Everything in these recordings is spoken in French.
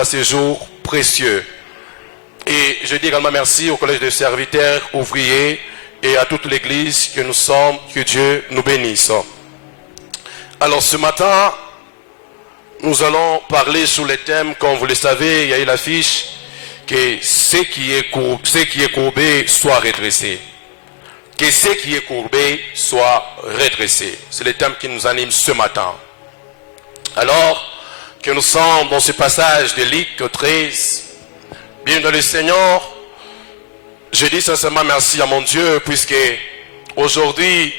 à ces jours précieux. Et je dis également merci au collège de serviteurs, ouvriers et à toute l'église que nous sommes, que Dieu nous bénisse. Alors ce matin, nous allons parler sur les thèmes, comme vous le savez, il y a eu l'affiche, que ce qui est courbé soit redressé. Que ce qui est courbé soit redressé. C'est le thème qui nous anime ce matin. Alors que nous sommes dans ce passage de Luc 13, bien dans le Seigneur, je dis sincèrement merci à mon Dieu, puisque aujourd'hui,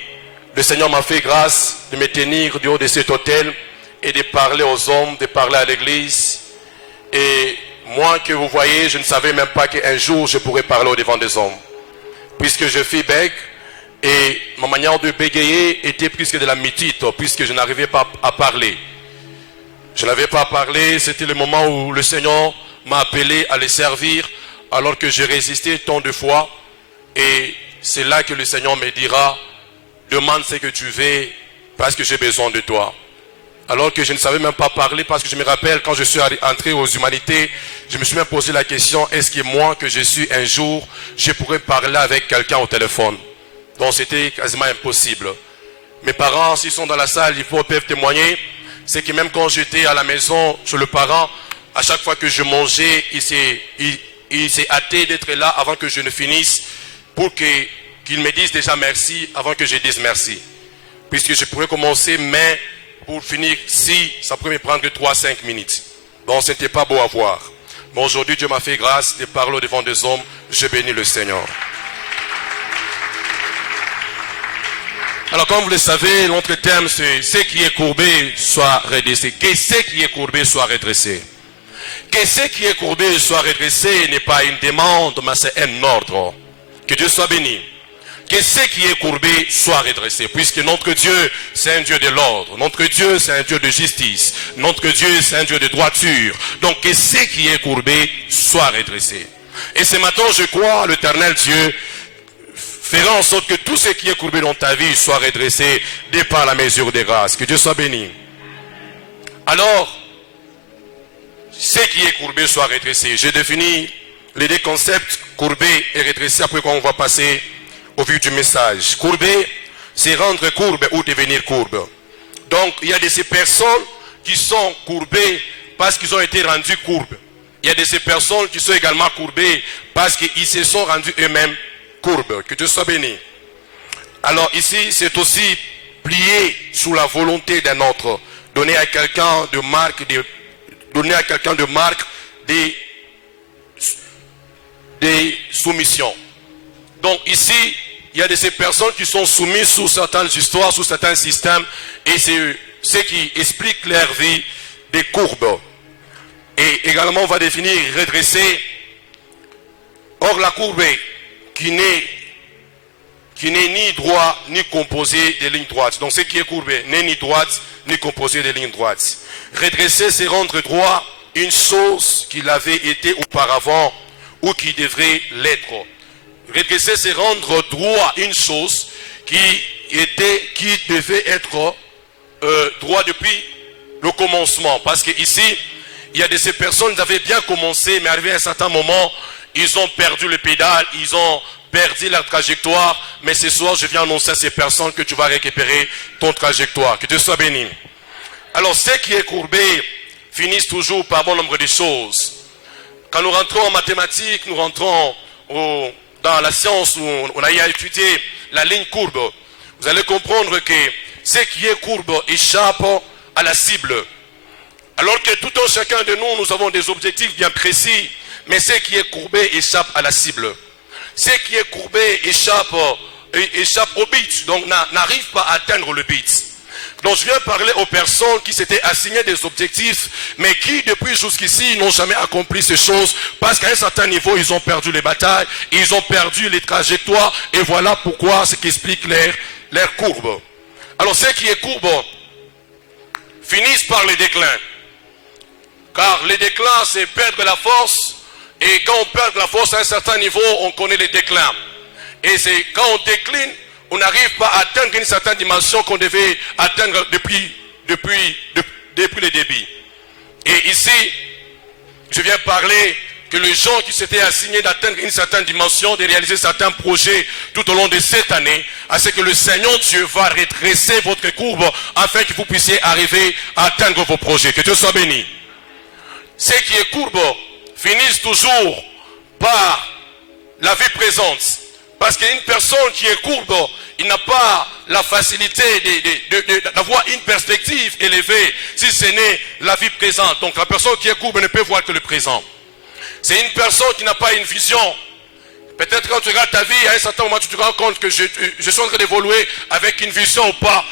le Seigneur m'a fait grâce de me tenir du haut de cet autel et de parler aux hommes, de parler à l'église. Et moi que vous voyez, je ne savais même pas qu'un jour je pourrais parler au devant des hommes. Puisque je fais bègue, et ma manière de bégayer était plus que de la mitite, puisque je n'arrivais pas à parler. Je n'avais pas à parler, c'était le moment où le Seigneur m'a appelé à les servir, alors que j'ai résisté tant de fois. Et c'est là que le Seigneur me dira, demande ce que tu veux, parce que j'ai besoin de toi. Alors que je ne savais même pas parler, parce que je me rappelle, quand je suis entré aux humanités, je me suis même posé la question, est-ce que moi, que je suis un jour, je pourrais parler avec quelqu'un au téléphone? Donc c'était quasiment impossible. Mes parents, s'ils sont dans la salle, ils peuvent témoigner. C'est que même quand j'étais à la maison, chez le parent, à chaque fois que je mangeais, il s'est hâté d'être là avant que je ne finisse, pour qu'il me dise déjà merci avant que je dise merci. Puisque je pourrais commencer, mais pour finir, si ça pourrait me prendre 3-5 minutes. Donc ce n'était pas beau à voir. Mais aujourd'hui, Dieu m'a fait grâce de parler au devant des hommes. Je bénis le Seigneur. Alors comme vous le savez, notre thème c'est ce qui est courbé soit redressé. Que ce qui est courbé soit redressé. Que ce qui est courbé soit redressé n'est pas une demande, mais c'est un ordre. Que Dieu soit béni. Que ce qui est courbé soit redressé. Puisque notre Dieu, c'est un Dieu de l'ordre. Notre Dieu, c'est un Dieu de justice. Notre Dieu, c'est un Dieu de droiture. Donc que ce qui est courbé soit redressé. Et ce matin, je crois, l'Éternel Dieu fera en sorte que tout ce qui est courbé dans ta vie soit redressé de par la mesure des grâces. Que Dieu soit béni. Alors, ce qui est courbé soit redressé. J'ai défini les deux concepts, courbé et redressé, après quoi on va passer au vif du message. Courbé, c'est rendre courbe ou devenir courbe. Donc, il y a de ces personnes qui sont courbées parce qu'ils ont été rendus courbes. Il y a de ces personnes qui sont également courbées parce qu'ils se sont rendus eux-mêmes courbes. Que Dieu soit béni. Alors ici, c'est aussi plier sous la volonté d'un autre. Donner à quelqu'un de marque des soumissions. Donc ici, il y a de ces personnes qui sont soumises sous certaines histoires, sous certains systèmes, et c'est ce qui explique leur vie des courbes. Et également, on va définir redresser. Or, la courbe qui n'est ni droit ni composé de lignes droites. Donc ce qui est courbé n'est ni droite ni composé de lignes droites. Redresser, c'est rendre droit une chose qui l'avait été auparavant ou qui devrait l'être. Redresser, c'est rendre droit une chose qui devait être droit depuis le commencement. Parce que ici, il y a de ces personnes qui avaient bien commencé, mais arrivé à un certain moment, ils ont perdu le pédale, ils ont perdu la trajectoire. Mais ce soir, je viens annoncer à ces personnes que tu vas récupérer ton trajectoire. Que Dieu soit béni. Alors, ce qui est courbé finissent toujours par bon nombre de choses. Quand nous rentrons en mathématiques, nous rentrons dans la science où on a étudié la ligne courbe. Vous allez comprendre que ce qui est courbe échappe à la cible. Alors que tout un chacun de nous, nous avons des objectifs bien précis. Mais ce qui est courbé échappe à la cible. Ce qui est courbé échappe au but. Donc n'arrive pas à atteindre le but. Donc je viens parler aux personnes qui s'étaient assignées des objectifs, mais qui depuis jusqu'ici n'ont jamais accompli ces choses, parce qu'à un certain niveau, ils ont perdu les batailles, ils ont perdu les trajectoires, et voilà pourquoi ce qui explique leur courbe. Alors ceux qui est courbe finissent par le déclin. Car le déclin, c'est perdre la force. Et quand on perd la force à un certain niveau, on connaît le déclin. Et c'est quand on décline, on n'arrive pas à atteindre une certaine dimension qu'on devait atteindre depuis le début. Et ici, je viens parler que les gens qui s'étaient assignés d'atteindre une certaine dimension, de réaliser certains projets tout au long de cette année, à ce que le Seigneur Dieu va redresser votre courbe afin que vous puissiez arriver à atteindre vos projets. Que Dieu soit béni. Ceux qui est courbe finissent toujours par la vie présente. Parce qu'une personne qui est courbe, il n'a pas la facilité d'avoir une perspective élevée si ce n'est la vie présente. Donc la personne qui est courbe ne peut voir que le présent. C'est une personne qui n'a pas une vision. Peut-être quand tu regardes ta vie, à un certain moment, tu te rends compte que je suis en train d'évoluer avec une vision ou pas.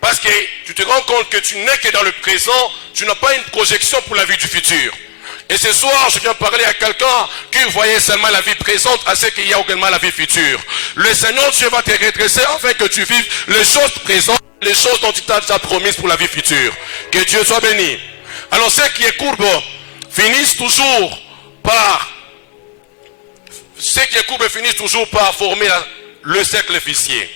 Parce que tu te rends compte que tu n'es que dans le présent, tu n'as pas une projection pour la vie du futur. Et ce soir, je viens parler à quelqu'un qui voyait seulement la vie présente, à ce qu'il y a également la vie future. Le Seigneur Dieu va te redresser afin que tu vives les choses présentes, les choses dont il t'a déjà promises pour la vie future. Que Dieu soit béni. Alors ceux qui est courbe finissent toujours par former le cercle vicié.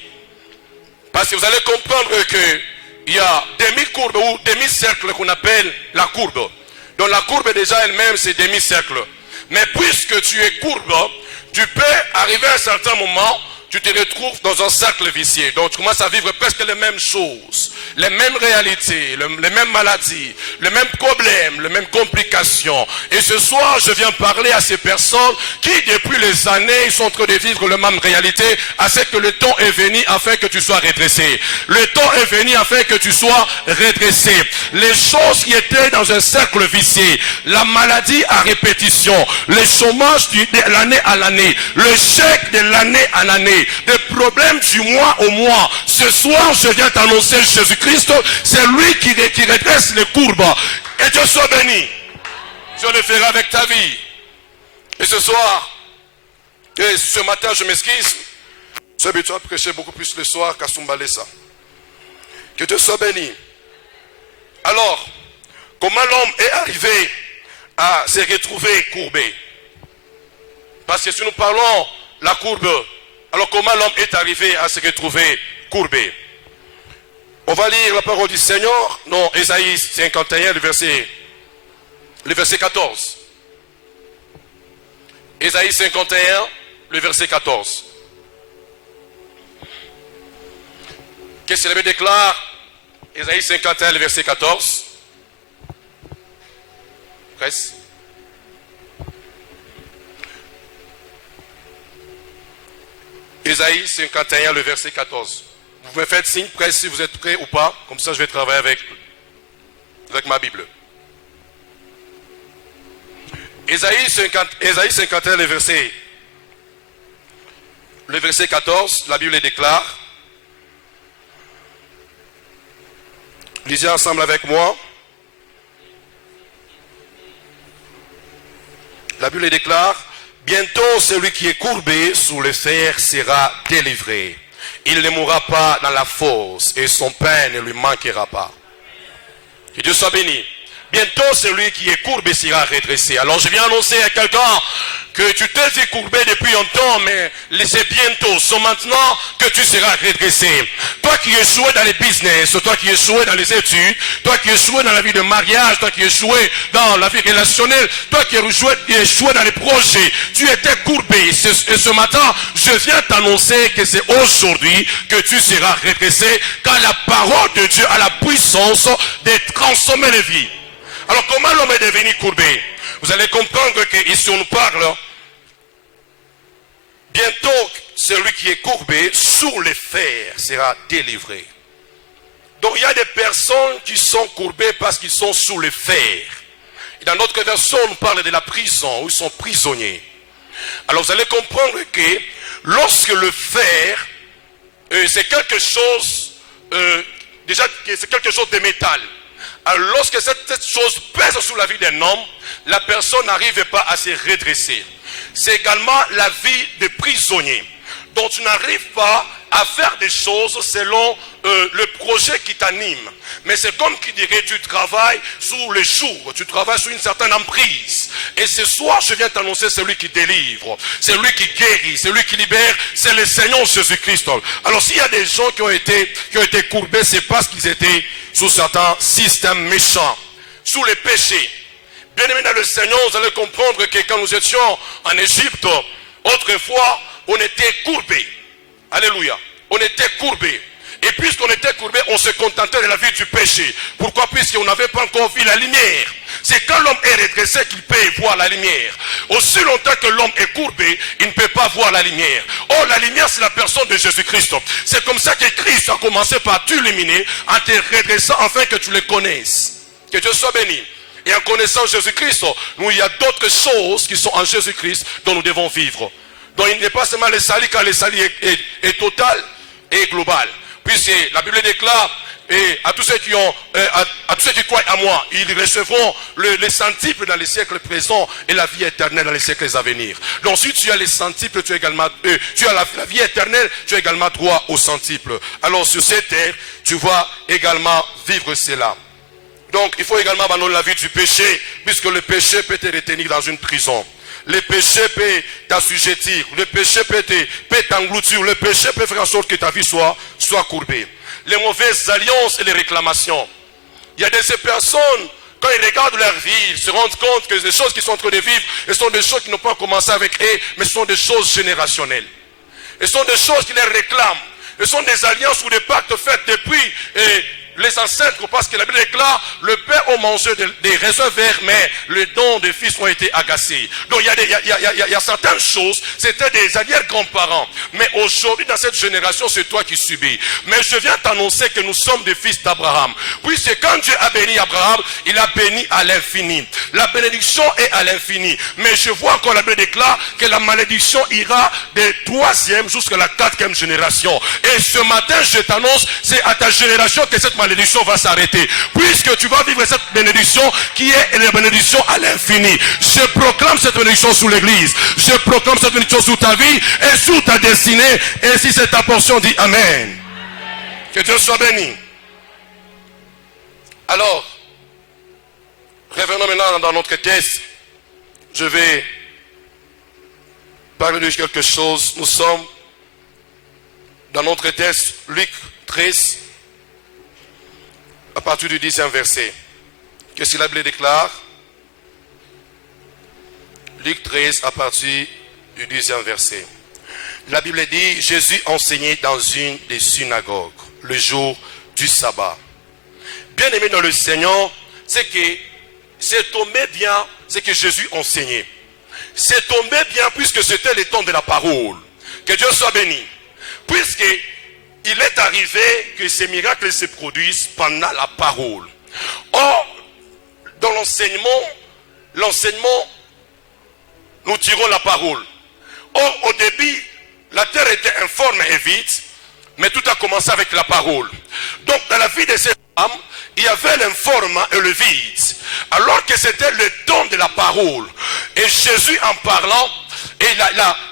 Parce que vous allez comprendre qu'il y a demi-courbe ou demi-cercle qu'on appelle la courbe. Donc la courbe déjà elle-même c'est demi-cercle. Mais puisque tu es courbe, tu peux arriver à un certain moment, tu te retrouves dans un cercle vicié. Donc tu commences à vivre presque les mêmes choses, les mêmes réalités, les mêmes maladies, les mêmes problèmes, les mêmes complications. Et ce soir, je viens parler à ces personnes qui, depuis les années, ils sont en train de vivre la même réalité, à ce que le temps est venu afin que tu sois redressé. Le temps est venu afin que tu sois redressé. Les choses qui étaient dans un cercle vicié, la maladie à répétition, le chômage de l'année à l'année, le chèque de l'année à l'année, des problèmes du mois au mois. Ce soir, je viens t'annoncer Jésus-Christ, c'est lui qui redresse les courbes. Et Dieu soit béni. Dieu le fera avec ta vie. Et ce soir, et ce matin, je m'excuse. Je suis habitué à prêcher beaucoup plus le soir qu'à Sumbalesa. Que Dieu soit béni. Alors, comment l'homme est arrivé à se retrouver courbé? Parce que si nous parlons la courbe, alors comment l'homme est arrivé à se retrouver courbé? On va lire la parole du Seigneur dans Ésaïe 51, le verset 14. Ésaïe 51, le verset 14. Qu'est-ce que la Bible déclare? Ésaïe 51, le verset 14. Presse. Ésaïe 51, le verset 14. Vous me faites signe près si vous êtes prêts ou pas. Comme ça, je vais travailler avec ma Bible. Ésaïe 51, le verset 14, la Bible déclare. Lisez ensemble avec moi. La Bible déclare. Bientôt, celui qui est courbé sous le fer sera délivré. Il ne mourra pas dans la fosse et son pain ne lui manquera pas. Que Dieu soit béni. Bientôt, celui qui est courbé sera redressé. Alors, je viens annoncer à quelqu'un que tu t'es fait courber depuis longtemps, mais c'est bientôt, c'est maintenant que tu seras redressé. Toi qui échoué dans les business, toi qui échoué dans les études, toi qui échoué dans la vie de mariage, toi qui échoué dans la vie relationnelle, toi qui échoué dans les projets, tu étais courbé. Et ce matin, je viens t'annoncer que c'est aujourd'hui que tu seras redressé, car la parole de Dieu a la puissance de transformer les vies. Alors comment l'homme est devenu courbé? Vous allez comprendre que ici on nous parle, bientôt celui qui est courbé sous les fers sera délivré. Donc il y a des personnes qui sont courbées parce qu'ils sont sous les fers. Et dans notre version on nous parle de la prison, où ils sont prisonniers. Alors vous allez comprendre que lorsque le fer, c'est quelque chose, déjà c'est quelque chose de métal. Alors lorsque cette chose pèse sur la vie d'un homme, la personne n'arrive pas à se redresser. C'est également la vie de prisonnier. Donc tu n'arrives pas à faire des choses selon le projet qui t'anime. Mais c'est comme qui dirait, tu travailles sous le jour, tu travailles sous une certaine emprise. Et ce soir, je viens t'annoncer celui qui délivre, celui qui guérit, celui qui libère, c'est le Seigneur Jésus-Christ. Alors s'il y a des gens qui ont été courbés, c'est parce qu'ils étaient sous certains systèmes méchants, sous les péchés. Bien aimés dans le Seigneur, vous allez comprendre que quand nous étions en Égypte, autrefois, on était courbés. Alléluia. On était courbés. Et puisqu'on était courbés, on se contentait de la vie du péché. Pourquoi? Puisqu'on n'avait pas encore vu la lumière. C'est quand l'homme est redressé qu'il peut voir la lumière. Aussi longtemps que l'homme est courbé, il ne peut pas voir la lumière. Or, la lumière, c'est la personne de Jésus-Christ. C'est comme ça que Christ a commencé par t'illuminer en te redressant afin que tu le connaisses. Que Dieu soit béni. Et en connaissant Jésus-Christ, il y a d'autres choses qui sont en Jésus-Christ dont nous devons vivre. Donc il n'est pas seulement le salut, car le salut est total et global. Puisque la Bible déclare à tous ceux qui croient à moi, ils recevront les centiples dans les siècles présents et la vie éternelle dans les siècles à venir. Donc si tu as les centiples, tu as la vie éternelle, tu as également droit aux centiples. Alors sur cette terre, tu vas également vivre cela. Donc il faut également abandonner la vie du péché, puisque le péché peut te retenir dans une prison. Le péché peut t'assujettir, le péché peut t'engloutir, le péché peut faire en sorte que ta vie soit courbée. Les mauvaises alliances et les réclamations. Il y a des personnes, quand ils regardent leur vie, ils se rendent compte que les choses qu'ils sont en train de vivre, ce sont des choses qui n'ont pas commencé avec eux, mais ce sont des choses générationnelles. Ce sont des choses qui les réclament. Ce sont des alliances ou des pactes faits depuis les ancêtres, parce que la Bible déclare, le père a mangé des raisins verts, mais les dons des fils ont été agacés. Donc il y a certaines choses, c'était des arrière-grands-parents. Mais aujourd'hui, dans cette génération, c'est toi qui subis. Mais je viens t'annoncer que nous sommes des fils d'Abraham. Puisque quand Dieu a béni Abraham, il a béni à l'infini. La bénédiction est à l'infini. Mais je vois encore la Bible déclare que la malédiction ira des 3e jusqu'à la 4e génération. Et ce matin, je t'annonce, c'est à ta génération que cette malédiction va s'arrêter, puisque tu vas vivre cette bénédiction qui est la bénédiction à l'infini. Je proclame cette bénédiction sous l'église, je proclame cette bénédiction sous ta vie et sous ta destinée, et si c'est ta portion, dis Amen. Que Dieu soit béni. Alors, revenons maintenant dans notre texte. Je vais parler de quelque chose. Nous sommes dans notre texte, Luc 13, à partir du 10e verset. Qu'est-ce que la Bible déclare? Luc 13 à partir du 10e verset. La Bible dit, Jésus enseignait dans une des synagogues le jour du sabbat. Bien aimé dans le Seigneur, c'est que c'est tombé bien, c'est que Jésus enseignait. C'est tombé bien puisque c'était le temps de la parole. Que Dieu soit béni. Puisque il est arrivé que ces miracles se produisent pendant la parole. Or, dans l'enseignement, nous tirons la parole. Or, au début, la terre était informe et vide, mais tout a commencé avec la parole. Donc, dans la vie de cette femme, il y avait l'informe et le vide. Alors que c'était le don de la parole. Et Jésus, en parlant, et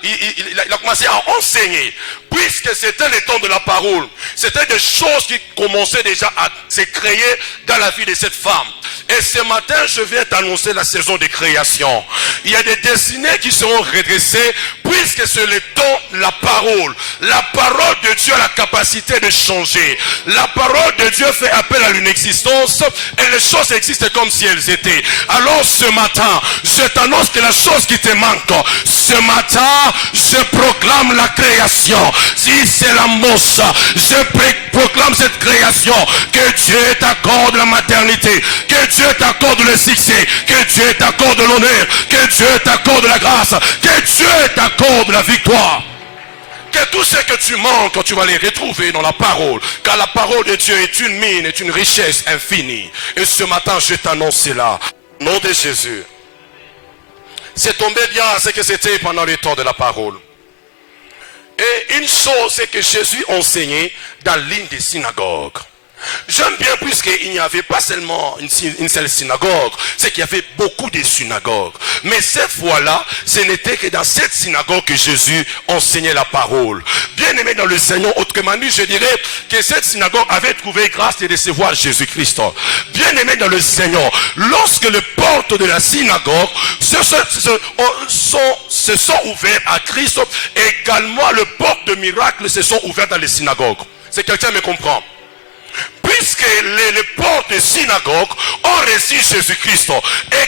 il a commencé à enseigner. Puisque c'était le temps de la parole, c'était des choses qui commençaient déjà à se créer dans la vie de cette femme. Et ce matin, je viens t'annoncer la saison de création. Il y a des destinées qui seront redressées, puisque c'est le temps de la parole. La parole de Dieu a la capacité de changer. La parole de Dieu fait appel à l'inexistence, et les choses existent comme si elles étaient. Alors ce matin, je t'annonce que la chose qui te manque, ce matin, je proclame la création. Si c'est la mousse, je proclame cette création. Que Dieu t'accorde la maternité, que Dieu t'accorde le succès, que Dieu t'accorde l'honneur, que Dieu t'accorde la grâce, que Dieu t'accorde la victoire. Que tout ce que tu manques, tu vas les retrouver dans la parole. Car la parole de Dieu est une mine, est une richesse infinie. Et ce matin, je t'annonce cela. Au nom de Jésus. C'est tombé bien ce que c'était pendant le temps de la parole. Et une chose, c'est que Jésus enseignait dans l'une des synagogues. J'aime bien puisqu'il n'y avait pas seulement une seule synagogue, c'est qu'il y avait beaucoup de synagogues. Mais cette fois-là, ce n'était que dans cette synagogue que Jésus enseignait la parole. Bien aimé dans le Seigneur, autrement dit, je dirais que cette synagogue avait trouvé grâce de recevoir Jésus-Christ. Bien aimé dans le Seigneur, lorsque les portes de la synagogue se sont ouvertes à Christ, également les portes de miracles se sont ouvertes dans les synagogues. C'est quelqu'un me comprend? puisque les portes des synagogues ont reçu Jésus-Christ,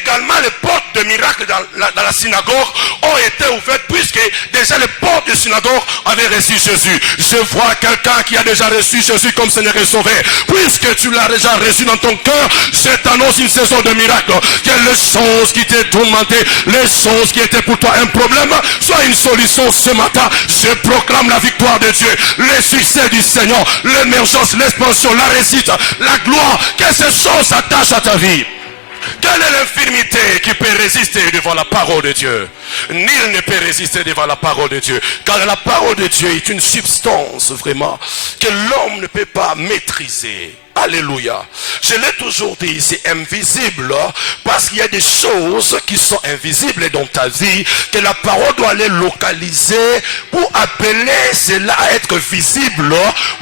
également les portes de miracles dans la synagogue ont été ouvertes, puisque déjà les portes des synagogues avaient reçu Jésus. Je vois quelqu'un qui a déjà reçu Jésus comme Seigneur et Sauveur. Puisque tu l'as déjà reçu dans ton cœur, je t'annonce une saison de miracles. Que les choses qui t'étaient tourmentées, les choses qui étaient pour toi un problème, soient une solution ce matin. Je proclame la victoire de Dieu, le succès du Seigneur, l'émergence, l'expansion, la réussite, la gloire. Que ces choses s'attachent à ta vie. Quelle est l'infirmité qui peut résister devant la parole de Dieu? Nul ne peut résister devant la parole de Dieu. Car la parole de Dieu est une substance vraiment que l'homme ne peut pas maîtriser. Alléluia. Je l'ai toujours dit, c'est invisible parce qu'il y a des choses qui sont invisibles dans ta vie que la parole doit aller localiser pour appeler cela à être visible,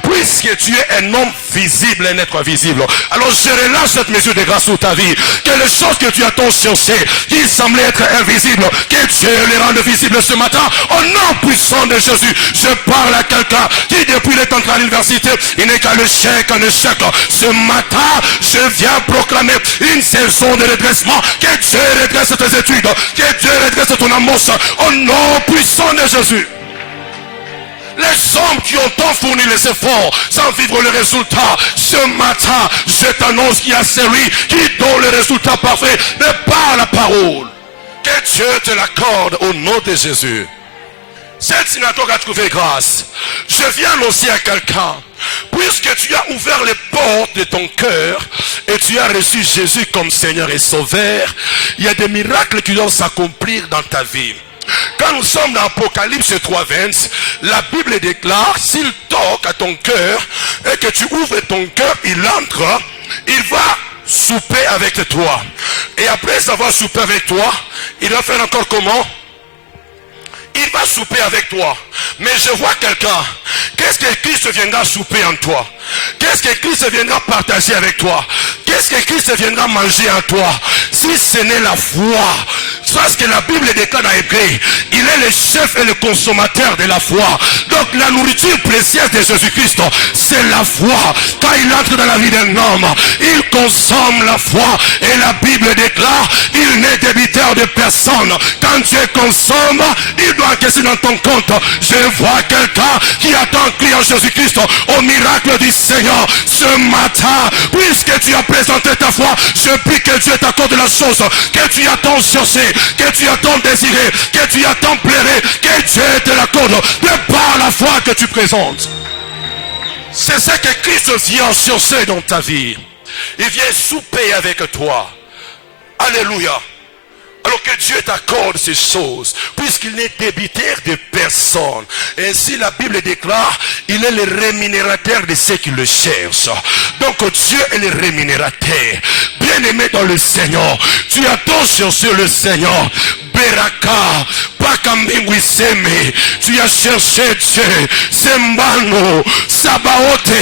puisque tu es un homme visible, un être visible. Alors je relâche cette mesure de grâce sur ta vie, que les choses que tu as tant cherché, qui semblaient être invisibles, que Dieu les rende visibles ce matin, au nom puissant de Jésus. Je parle à quelqu'un qui depuis le temps à l'université, il n'est qu'à l'échec, un échec. Ce matin, je viens proclamer une saison de redressement. Que Dieu redresse tes études, que Dieu redresse ton amour, au nom puissant de Jésus. Les hommes qui ont tant fourni les efforts sans vivre le résultat, ce matin, je t'annonce qu'il y a celui qui donne le résultat parfait de par la parole. Que Dieu te l'accorde au nom de Jésus. Cette synagogue a trouvé grâce. Je viens annoncer à quelqu'un, puisque tu as ouvert les portes de ton cœur et tu as reçu Jésus comme Seigneur et Sauveur, il y a des miracles qui doivent s'accomplir dans ta vie. Quand nous sommes dans Apocalypse 3:20, la Bible déclare, s'il toque à ton cœur et que tu ouvres ton cœur, il entre, il va souper avec toi. Et après avoir soupé avec toi, il va faire encore comment? Il va souper avec toi. Mais je vois quelqu'un. Qu'est-ce que Christ viendra souper en toi? Qu'est-ce que Christ viendra partager avec toi? Qu'est-ce que Christ viendra manger en toi? Si ce n'est la foi. C'est ce que la Bible déclare dans Hébreu. Il est le chef et le consommateur de la foi. Donc la nourriture précieuse de Jésus-Christ, c'est la foi. Quand il entre dans la vie d'un homme, il consomme la foi. Et la Bible déclare, il n'est débiteur de personne. Quand Dieu consomme, il doit encaisser dans ton compte. Je vois quelqu'un qui attend criant Jésus-Christ au miracle du Seigneur ce matin. Puisque tu as présenté ta foi, je prie que Dieu t'accorde la chose que tu as tant cherché, que tu as tant désiré, que tu as tant pleuré, que Dieu te l'accorde de par la foi que tu présentes. C'est ce que Christ vient chercher dans ta vie. Il vient souper avec toi. Alléluia. Alors que Dieu t'accorde ces choses, puisqu'il n'est débiteur de personne. Ainsi la Bible déclare, il est le rémunérateur de ceux qui le cherchent. Donc Dieu est le rémunérateur. Bien-aimé dans le Seigneur, tu as tant cherché le Seigneur. Beraka, Pakambingwiseme, tu as cherché Dieu, Sembano, Sabaote,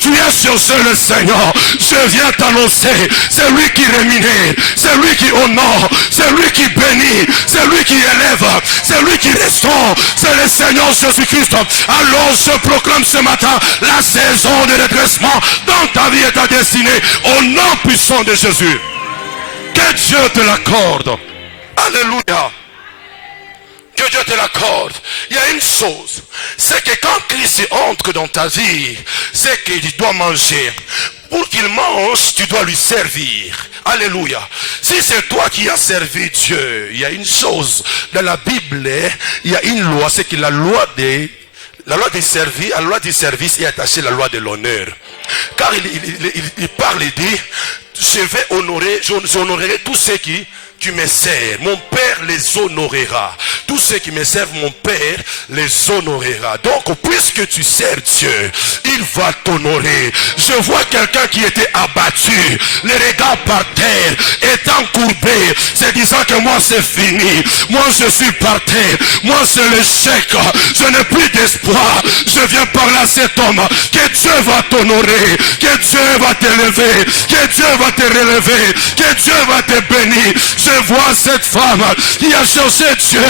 tu as cherché le Seigneur. Je viens t'annoncer, c'est lui qui rémunère, c'est lui qui honore, c'est lui qui bénit, c'est lui qui élève, c'est lui qui restaure, c'est le Seigneur Jésus-Christ. Alors je proclame ce matin la saison de redressement dans ta vie et ta destinée, au nom puissant de Jésus. Que Dieu te l'accorde. Alléluia. Que Dieu te l'accorde. Il y a une chose, c'est que quand Christ entre dans ta vie, c'est qu'il doit manger. Pour qu'il mange, tu dois lui servir. Alléluia. Si c'est toi qui as servi Dieu, il y a une chose dans la Bible, il y a une loi, c'est que la loi du service est attachée à la loi de l'honneur. Car il parle et dit, j'honorerai tous ceux qui me servent. Mon Père les honorera. Tous ceux qui me servent, mon Père les honorera. Donc, puisque tu sers Dieu, il va t'honorer. Je vois quelqu'un qui était abattu, les regards par terre, étant courbé, se disant que moi c'est fini. Moi je suis par terre. Moi c'est l'échec. Je n'ai plus d'espoir. Je viens parler à cet homme que Dieu va t'honorer, que Dieu va t'élever, que Dieu va te relever, que Dieu va te bénir. Je vois cette femme qui a cherché Dieu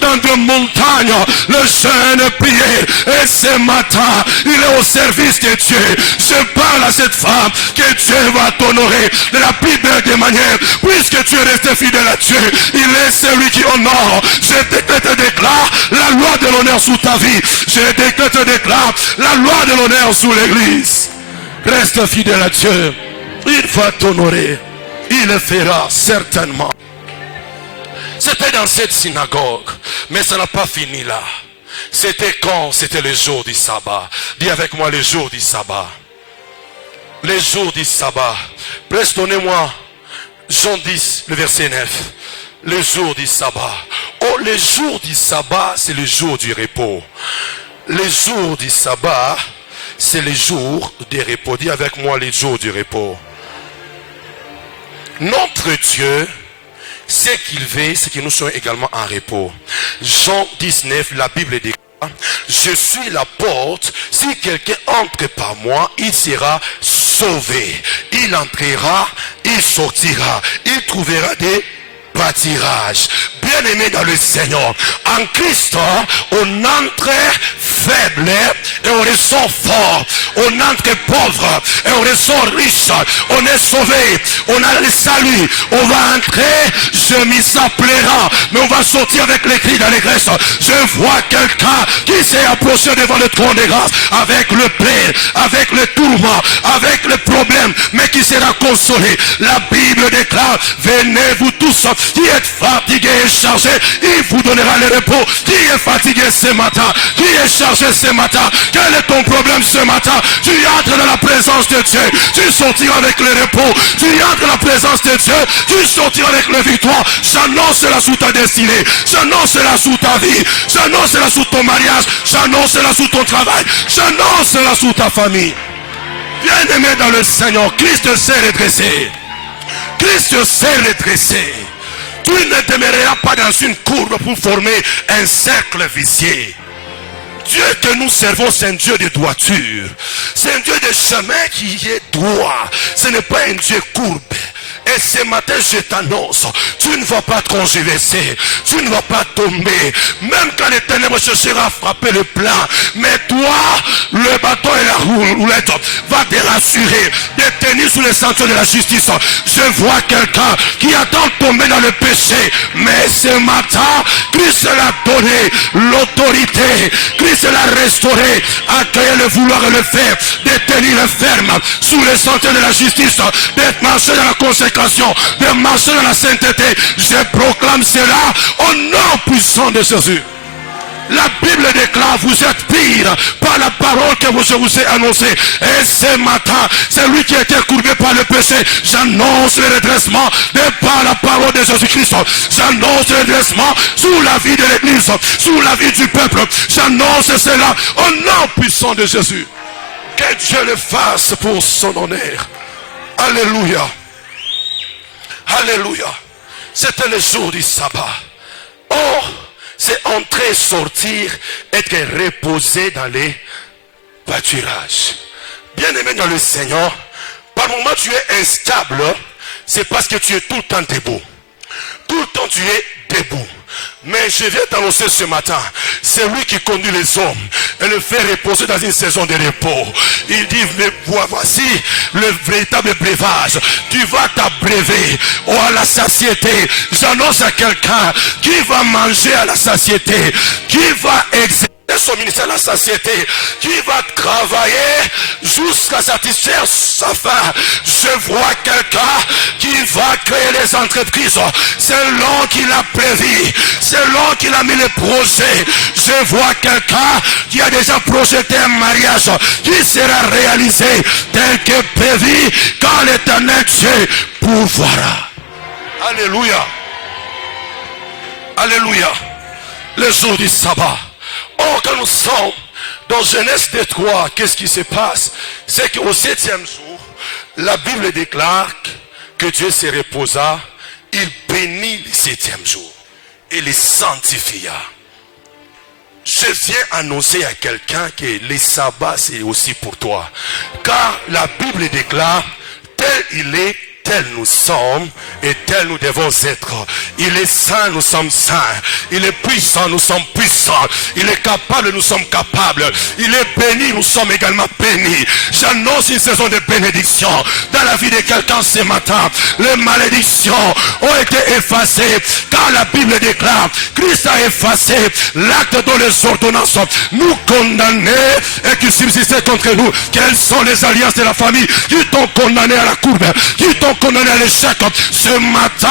dans des montagnes, le jeûne prier, et ce matin il est au service de Dieu. Je parle à cette femme que Dieu va t'honorer de la plus belle des manières, puisque tu es resté fidèle à Dieu. Il est celui qui honore. Je te déclare la loi de l'honneur sous ta vie. Je te déclare la loi de l'honneur sous l'église. Reste fidèle à Dieu. Il va t'honorer. Il le fera certainement. C'était dans cette synagogue, mais ça n'a pas fini là. C'était quand? C'était le jour du sabbat. Dis avec moi, le jour du sabbat. Les jours du sabbat. Presque donnez-moi Jean 10, le verset 9. Le jour du sabbat. Oh, le jour du sabbat, c'est le jour du repos. Le jour du sabbat, c'est le jour du repos. Dis avec moi, les jours du repos. Notre Dieu, ce qu'il veut, c'est que nous soyons également en repos. Jean 19, la Bible dit: je suis la porte, si quelqu'un entre par moi, il sera sauvé. Il entrera, il sortira, il trouvera des pâtirages. Bien aimé dans le Seigneur, en Christ, on entre faible et on ressort fort. On entre pauvre et on ressort riche. On est sauvé, on a le salut. On va entrer, je m'y s'appellera, mais on va sortir avec les cris d'allégresse. Je vois quelqu'un qui s'est approché devant le trône de grâce avec le plaie, avec le tourment, avec le problème, mais qui sera consolé. La Bible déclare: venez vous tous qui êtes fatigués et chargés, il vous donnera le repos. Qui est fatigué ce matin? Qui est chargé ce matin? Quel est ton problème ce matin? Tu entres dans la présence de Dieu, tu sortiras avec le repos. Tu entres dans la présence de Dieu, tu sortiras avec la victoire. J'annonce cela sous ta destinée, j'annonce cela sous ta vie, j'annonce cela sous ton mariage, j'annonce cela sous ton travail, j'annonce cela sous ta famille. Bien aimé dans le Seigneur, Christ s'est redressé. Christ s'est redressé. Tu ne demeureras pas dans une courbe pour former un cercle vicié. Dieu que nous servons, c'est un Dieu de droiture. C'est un Dieu de chemin qui est droit. Ce n'est pas un Dieu courbe. Et ce matin, je t'annonce, tu ne vas pas transgresser, tu ne vas pas tomber. Même quand les ténèbres chercheront à frapper le plein, mais toi, le bâton et la roulette va te rassurer, de tenir sous les sentiers de la justice. Je vois quelqu'un qui attend de tomber dans le péché, mais ce matin, Christ l'a donné l'autorité, Christ l'a restauré, accueillir le vouloir et le faire, de tenir ferme sous les sentiers de la justice, d'être marché dans la conséquence, de marcher dans la sainteté. Je proclame cela au nom puissant de Jésus. La Bible déclare: vous êtes pire par la parole que je vous ai annoncée. Et ce matin, c'est lui qui a été courbé par le péché. J'annonce le redressement de par la parole de Jésus-Christ. J'annonce le redressement sous la vie de l'église, sous la vie du peuple. J'annonce cela au nom puissant de Jésus. Que Dieu le fasse pour son honneur. Alléluia. Alléluia. C'était le jour du sabbat. Or, c'est entrer, sortir, être reposé dans les pâturages. Bien aimé dans le Seigneur, par moment tu es instable, c'est parce que tu es tout le temps debout. Tout le temps tu es debout. Mais je viens t'annoncer ce matin, c'est lui qui conduit les hommes et le fait reposer dans une saison de repos. Il dit: mais voici le véritable breuvage. Tu vas t'abreuver à la satiété. J'annonce à quelqu'un qui va manger à la satiété, qui va exercer son ministère à la satiété, qui va travailler jusqu'à satisfaire sa faim. Je vois quelqu'un qui va créer les entreprises selon qu'il a prévu, selon qu'il a mis les projets. Je vois quelqu'un qui a déjà projeté un mariage qui sera réalisé tel que prévu quand l'Éternel Dieu pourvoira. Alléluia. Alléluia. Le jour du sabbat. Or, quand nous sommes dans Genèse 3, qu'est-ce qui se passe? C'est qu'au 7e jour, la Bible déclare que Dieu se reposa, il bénit le 7e jour et le sanctifia. Je viens annoncer à quelqu'un que les sabbats c'est aussi pour toi. Car la Bible déclare, tel il est, tel nous sommes et tel nous devons être. Il est saint, nous sommes saints. Il est puissant, nous sommes puissants. Il est capable, nous sommes capables. Il est béni, nous sommes également bénis. J'annonce une saison de bénédiction dans la vie de quelqu'un ce matin. Les malédictions ont été effacées car la Bible déclare, Christ a effacé l'acte dont les ordonnances nous condamnaient et qui subsistaient contre nous. Quelles sont les alliances de la famille qui t'ont condamné à la courbe, qui t'ont condamné à l'échec? Ce matin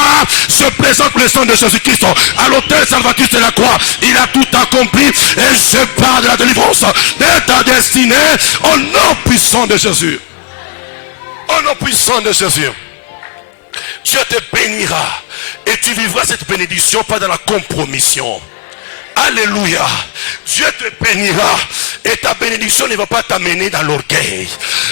se présente le sang de Jésus-Christ à l'autel salvateur de la croix. Il a tout accompli et je parle de la délivrance de ta destinée au nom puissant de Jésus. Au nom puissant de Jésus. Dieu te bénira et tu vivras cette bénédiction pas dans la compromission. Alléluia. Dieu te bénira et ta bénédiction ne va pas t'amener dans l'orgueil.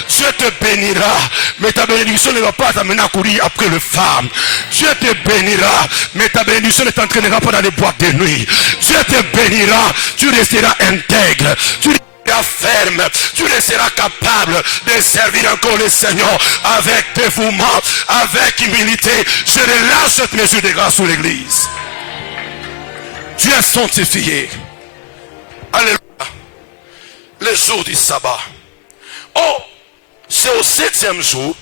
Dieu te bénira, mais ta bénédiction ne va pas t'amener à courir après le femme. Dieu te bénira, mais ta bénédiction ne t'entraînera pas dans les boîtes de nuit. Dieu te bénira, tu resteras intègre, tu resteras ferme, tu resteras capable de servir encore le Seigneur avec dévouement, avec humilité. Je relâche cette mesure de grâce sur l'église. Tu es sanctifié. Alléluia. Le jour du sabbat. Oh, c'est au 7e jour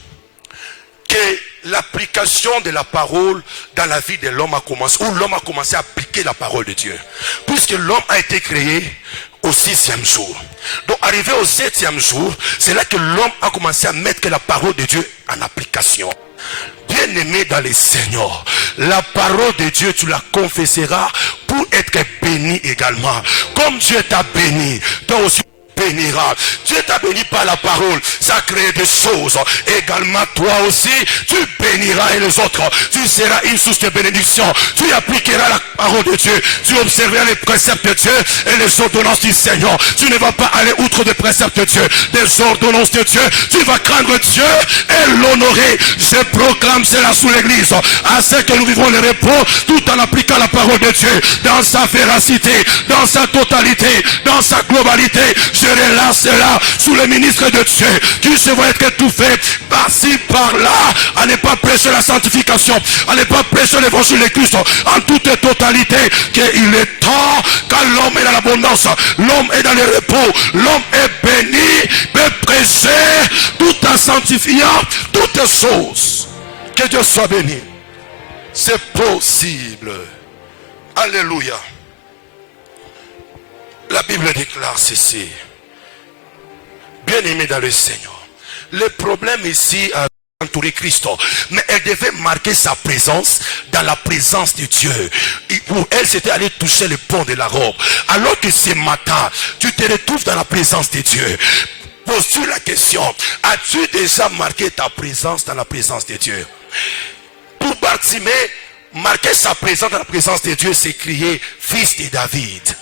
que l'application de la parole dans la vie de l'homme a commencé. Où l'homme a commencé à appliquer la parole de Dieu. Puisque l'homme a été créé au 6e jour. Donc arrivé au 7e jour, c'est là que l'homme a commencé à mettre la parole de Dieu en application. Bien-aimé dans le Seigneur, la parole de Dieu, tu la confesseras pour être béni également. Comme Dieu t'a béni, toi aussi bénira. Dieu t'a béni par la parole, ça crée des choses. Également toi aussi, tu béniras et les autres. Tu seras une source de bénédiction. Tu appliqueras la parole de Dieu. Tu observeras les préceptes de Dieu et les ordonnances du Seigneur. Tu ne vas pas aller outre des préceptes de Dieu, des ordonnances de Dieu. Tu vas craindre Dieu et l'honorer. Je proclame cela sous l'église, à ce que nous vivons le repos tout en appliquant la parole de Dieu dans sa véracité, dans sa totalité, dans sa globalité. Je relâche cela sous le ministre de Dieu qui se voit être étouffé par-ci par-là, à ne pas prêcher la sanctification, à ne pas prêcher l'évangile de Christ en toute totalité, qu'il est temps quand l'homme est dans l'abondance, l'homme est dans le repos, l'homme est béni, peut prêcher tout en sanctifiant toutes choses. Que Dieu soit béni. C'est possible. Alléluia. La Bible déclare ceci. Bien-aimé dans le Seigneur, le problème ici a entouré Christ, mais elle devait marquer sa présence dans la présence de Dieu. Et pour elle, c'était aller toucher le pont de la robe. Alors que ce matin, tu te retrouves dans la présence de Dieu. Pose-tu la question, as-tu déjà marqué ta présence dans la présence de Dieu? Pour Bartimée, marquer sa présence dans la présence de Dieu, c'est crier fils de David.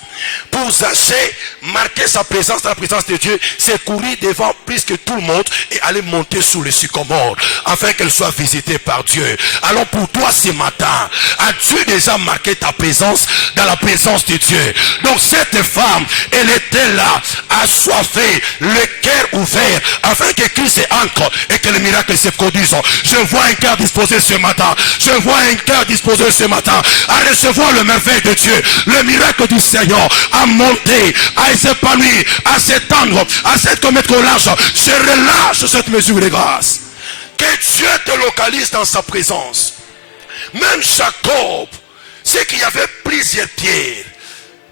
Pour Zachée, marquer sa présence dans la présence de Dieu, c'est courir devant plus que tout le monde et aller monter sous le sycomore afin qu'elle soit visitée par Dieu. Alors pour toi ce matin, as-tu déjà marqué ta présence dans la présence de Dieu? Donc cette femme, elle était là, assoiffée, le cœur ouvert, afin que Christ entre et que les miracles se produisent. Je vois un cœur disposé ce matin. Je vois un cœur disposé ce matin à recevoir le merveille de Dieu, le miracle du Seigneur, à monter, à s'épanouir, à s'étendre, à s'être mettre au large. Je relâche cette mesure de grâce. Que Dieu te localise dans sa présence. Même Jacob, c'est qu'il y avait plusieurs pierres,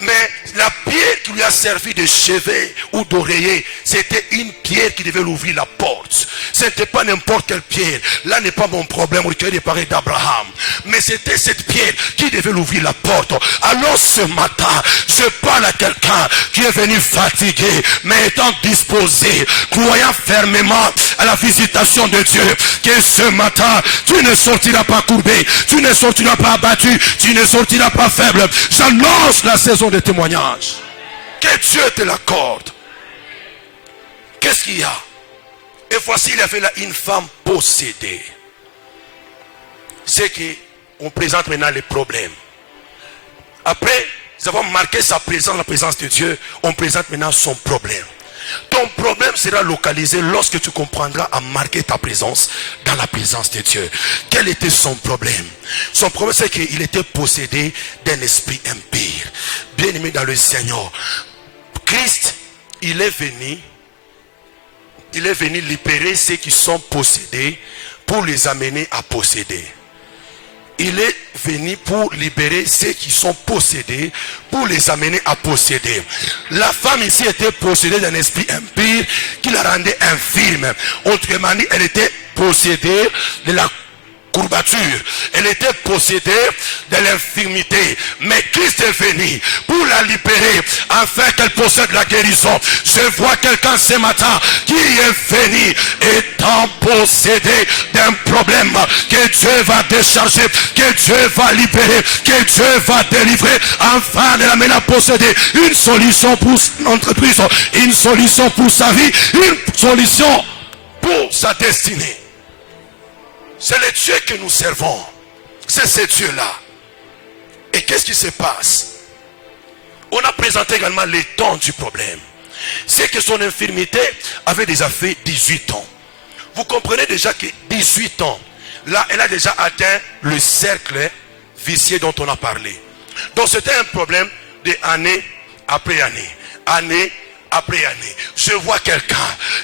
mais la pierre qui lui a servi de chevet ou d'oreiller, c'était une pierre qui devait lui ouvrir la porte. Ce n'était pas n'importe quelle pierre. Là n'est pas mon problème, au recueil des paroles d'Abraham. Mais c'était cette pierre qui devait lui ouvrir la porte. Alors ce matin, je parle à quelqu'un qui est venu fatigué, mais étant disposé, croyant fermement à la visitation de Dieu, que ce matin, tu ne sortiras pas courbé, tu ne sortiras pas abattu, tu ne sortiras pas faible. J'annonce la saison de témoignage. Que Dieu te l'accorde. Qu'est-ce qu'il y a? Et voici, il y avait là une femme possédée. C'est qu'on présente maintenant les problèmes. Après, nous avons marqué sa présence, la présence de Dieu, on présente maintenant son problème. Ton problème sera localisé lorsque tu comprendras à marquer ta présence dans la présence de Dieu. Quel était son problème? Son problème, c'est qu'il était possédé d'un esprit impur. Bien-aimé dans le Seigneur, Christ, il est venu libérer ceux qui sont possédés pour les amener à posséder. Il est venu pour libérer ceux qui sont possédés, pour les amener à posséder. La femme ici était possédée d'un esprit impur qui la rendait infirme. Autrement dit, elle était possédée de la courbature. Elle était possédée de l'infirmité. Mais Christ est venu pour la libérer afin qu'elle possède la guérison. Je vois quelqu'un ce matin qui est venu étant possédé d'un problème que Dieu va décharger, que Dieu va libérer, que Dieu va délivrer afin de l'amener à posséder une solution pour son entreprise, une solution pour sa vie, une solution pour sa destinée. C'est le Dieu que nous servons. C'est ce Dieu-là. Et qu'est-ce qui se passe? On a présenté également les temps du problème. C'est que son infirmité avait déjà fait 18 ans. Vous comprenez déjà que 18 ans, là, elle a déjà atteint le cercle vicieux dont on a parlé. Donc c'était un problème d'année après année. Année après année. Je vois quelqu'un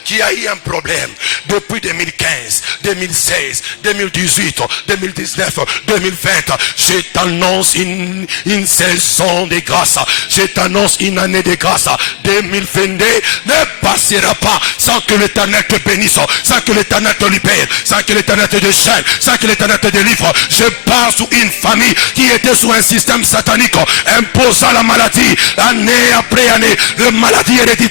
qui a eu un problème depuis 2015, 2016, 2018, 2019, 2020. Je t'annonce une saison de grâce. Je t'annonce une année de grâce. 2022 ne passera pas sans que l'Éternel te bénisse, sans que l'Éternel te libère, sans que l'Éternel te déchaîne, sans que l'Éternel te délivre. Je parle sur une famille qui était sous un système satanique imposant la maladie année après année. La maladie héréditaire,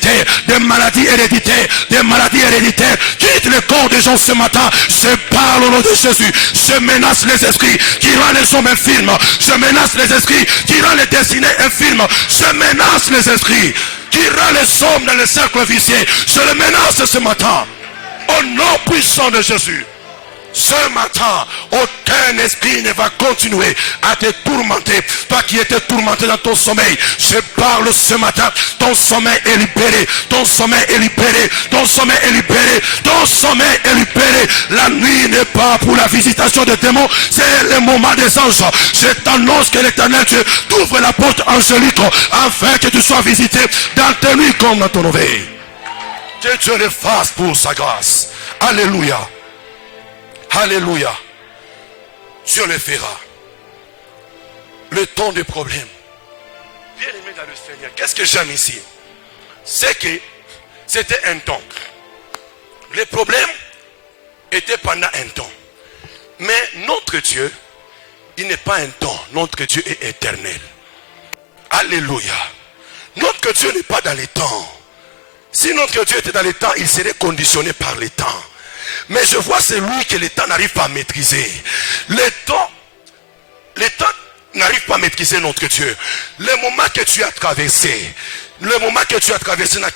des maladies héréditaires, des maladies héréditaires. Quitte le corps des gens ce matin. Je parle au nom de Jésus. Je menace les esprits qui rendent les hommes infirmes. Je menace les esprits qui rendent les destinés infirmes. Je menace les esprits qui rendent les hommes dans le cercle vicieux. Je les menace ce matin. Au nom puissant de Jésus. Ce matin, aucun esprit ne va continuer à te tourmenter. Toi qui étais tourmenté dans ton sommeil, je parle ce matin. Ton sommeil est libéré. Ton sommeil est libéré. Ton sommeil est libéré. Ton sommeil est libéré. La nuit n'est pas pour la visitation des démons. C'est le moment des anges. Je t'annonce que l'Éternel Dieu t'ouvre la porte angélique afin que tu sois visité dans tes nuits comme dans ton réveil. Que Dieu le fasse pour sa grâce. Alléluia. Alléluia. Dieu le fera. Le temps des problèmes. Bien aimé dans le Seigneur. Qu'est-ce que j'aime ici? C'est que c'était un temps. Les problèmes étaient pendant un temps. Mais notre Dieu, il n'est pas un temps. Notre Dieu est éternel. Alléluia. Notre Dieu n'est pas dans les temps. Si notre Dieu était dans les temps, il serait conditionné par les temps. Mais je vois celui que le temps n'arrive pas à maîtriser. Le temps n'arrive pas à maîtriser notre Dieu. Le moment que tu as traversé, n'a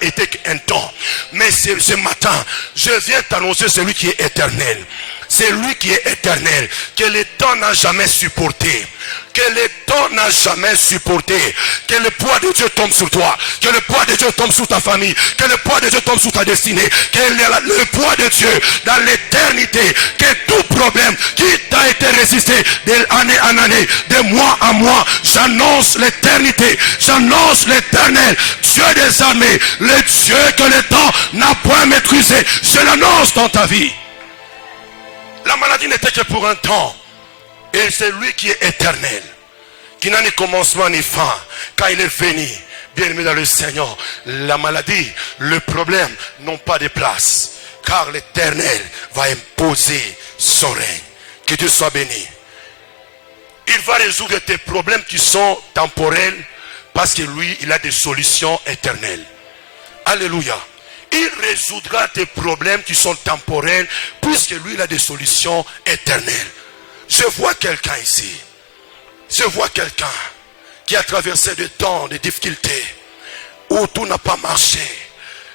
été qu'un temps. Mais ce matin, je viens t'annoncer celui qui est éternel. C'est lui qui est éternel, que le temps n'a jamais supporté. Que le temps n'a jamais supporté. Que le poids de Dieu tombe sur toi. Que le poids de Dieu tombe sur ta famille. Que le poids de Dieu tombe sur ta destinée. Que le poids de Dieu dans l'éternité. Que tout problème qui t'a été résisté d'année en année, de mois en mois, j'annonce l'éternité. J'annonce l'éternel. Dieu des armées. Le Dieu que le temps n'a point maîtrisé. Je l'annonce dans ta vie. La maladie n'était que pour un temps. Et c'est lui qui est éternel, qui n'a ni commencement ni fin. Quand il est venu, bien aimé dans le Seigneur, la maladie, le problème n'ont pas de place. Car l'éternel va imposer son règne. Que Dieu soit béni. Il va résoudre tes problèmes qui sont temporels, parce que lui, il a des solutions éternelles. Alléluia. Il résoudra tes problèmes qui sont temporels, puisque lui, il a des solutions éternelles. Je vois quelqu'un ici. Je vois quelqu'un qui a traversé des temps, des difficultés, où tout n'a pas marché.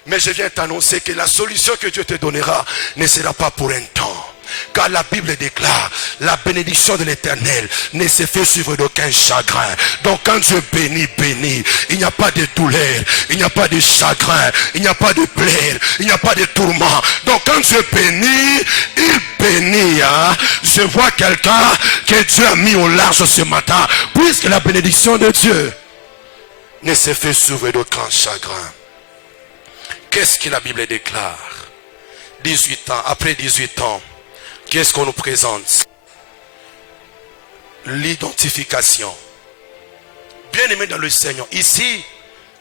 Mais je viens t'annoncer que la solution que Dieu te donnera ne sera pas pour un temps. Car la Bible déclare, la bénédiction de l'Éternel ne se fait suivre d'aucun chagrin. Donc quand Dieu bénit, il n'y a pas de douleur, il n'y a pas de chagrin, il n'y a pas de plaie, il n'y a pas de tourment. Donc quand Dieu bénit, il bénit. Hein? Je vois quelqu'un que Dieu a mis au large ce matin, puisque la bénédiction de Dieu ne se fait suivre d'aucun chagrin. Qu'est-ce que la Bible déclare? 18 ans, après 18 ans, qu'est-ce qu'on nous présente? L'identification. Bien aimé dans le Seigneur, ici,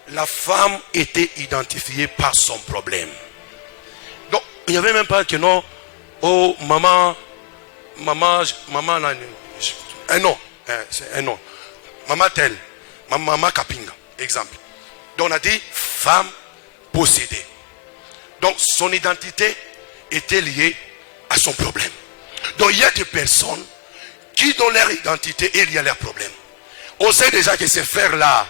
la femme était identifiée par son problème. Donc, il n'y avait même pas que non, oh, maman, un nom, c'est un nom. Maman telle, maman Kapinga, exemple. Donc, on a dit femme possédée. Donc, son identité était liée à son problème. Donc, il y a des personnes qui, dans leur identité, est liée à leur problème. On sait déjà que ces frères-là,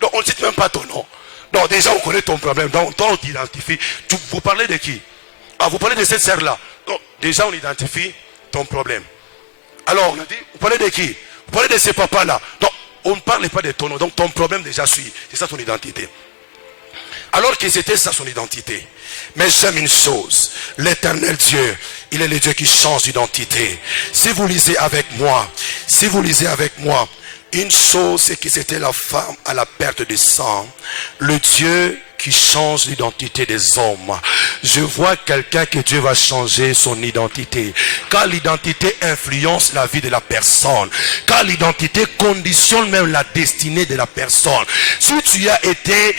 donc on ne cite même pas ton nom. Donc, déjà, on connaît ton problème. Donc, on t'identifie. Vous parlez de qui? Vous parlez de cette sœur-là. Donc, déjà, on identifie ton problème. Alors, on a dit, vous parlez de qui? Vous parlez de ces papas-là. Donc, on ne parle pas de ton nom. Donc, ton problème déjà suit. C'est ça ton identité. Alors que c'était ça son identité. Mais j'aime une chose. L'éternel Dieu, il est le Dieu qui change d'identité. Si vous lisez avec moi, une chose, c'est que c'était la femme à la perte de sang. Le Dieu qui change l'identité des hommes. Je vois quelqu'un que Dieu va changer son identité. Car l'identité influence la vie de la personne. Car l'identité conditionne même la destinée de la personne. Si tu as été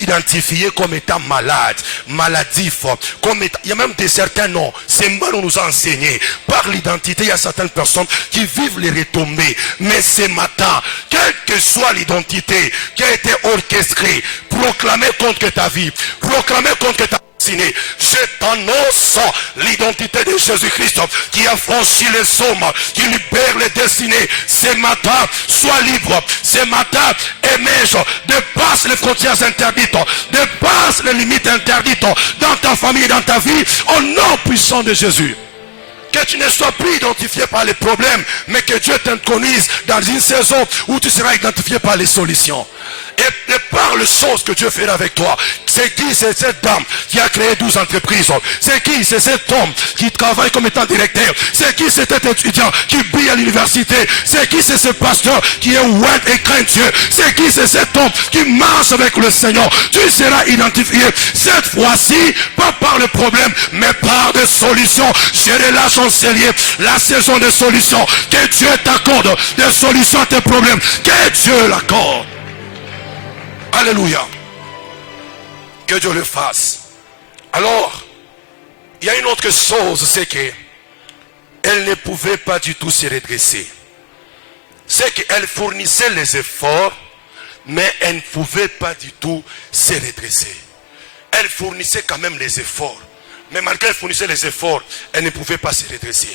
identifié comme étant malade, maladif, comme étant, il y a même certains noms. C'est mal on nous a enseigné. Par l'identité, il y a certaines personnes qui vivent les retombées. Mais ce matin, quelle que soit l'identité qui a été orchestrée, proclamée contre ta vie, proclamée contre ta destinée, je t'annonce l'identité de Jésus-Christ qui a franchi les hommes, qui libère les destinées. Ce matin, sois libre. Ce matin, émerge, dépasse les frontières interdites, dépasse les limites interdites dans ta famille et dans ta vie, au nom puissant de Jésus. Que tu ne sois plus identifié par les problèmes, mais que Dieu t'introduise dans une saison où tu seras identifié par les solutions. Et par les choses que Dieu fera avec toi. C'est qui? C'est cette dame qui a créé 12 entreprises. C'est qui? C'est cet homme qui travaille comme étant directeur. C'est qui? C'est cet étudiant qui brille à l'université. C'est qui? C'est ce pasteur qui est ouin et craint Dieu. C'est qui? C'est cet homme qui marche avec le Seigneur. Tu seras identifié cette fois-ci, pas par le problème, mais par des solutions. Je relâche chancelier la saison des solutions. Que Dieu t'accorde des solutions à tes problèmes. Que Dieu l'accorde. Alléluia. Que Dieu le fasse. Alors, il y a une autre chose, c'est que elle ne pouvait pas du tout se redresser. C'est qu'elle fournissait les efforts, mais elle ne pouvait pas du tout se redresser. Elle fournissait quand même les efforts. Mais malgré qu'elle fournissait les efforts, elle ne pouvait pas se redresser.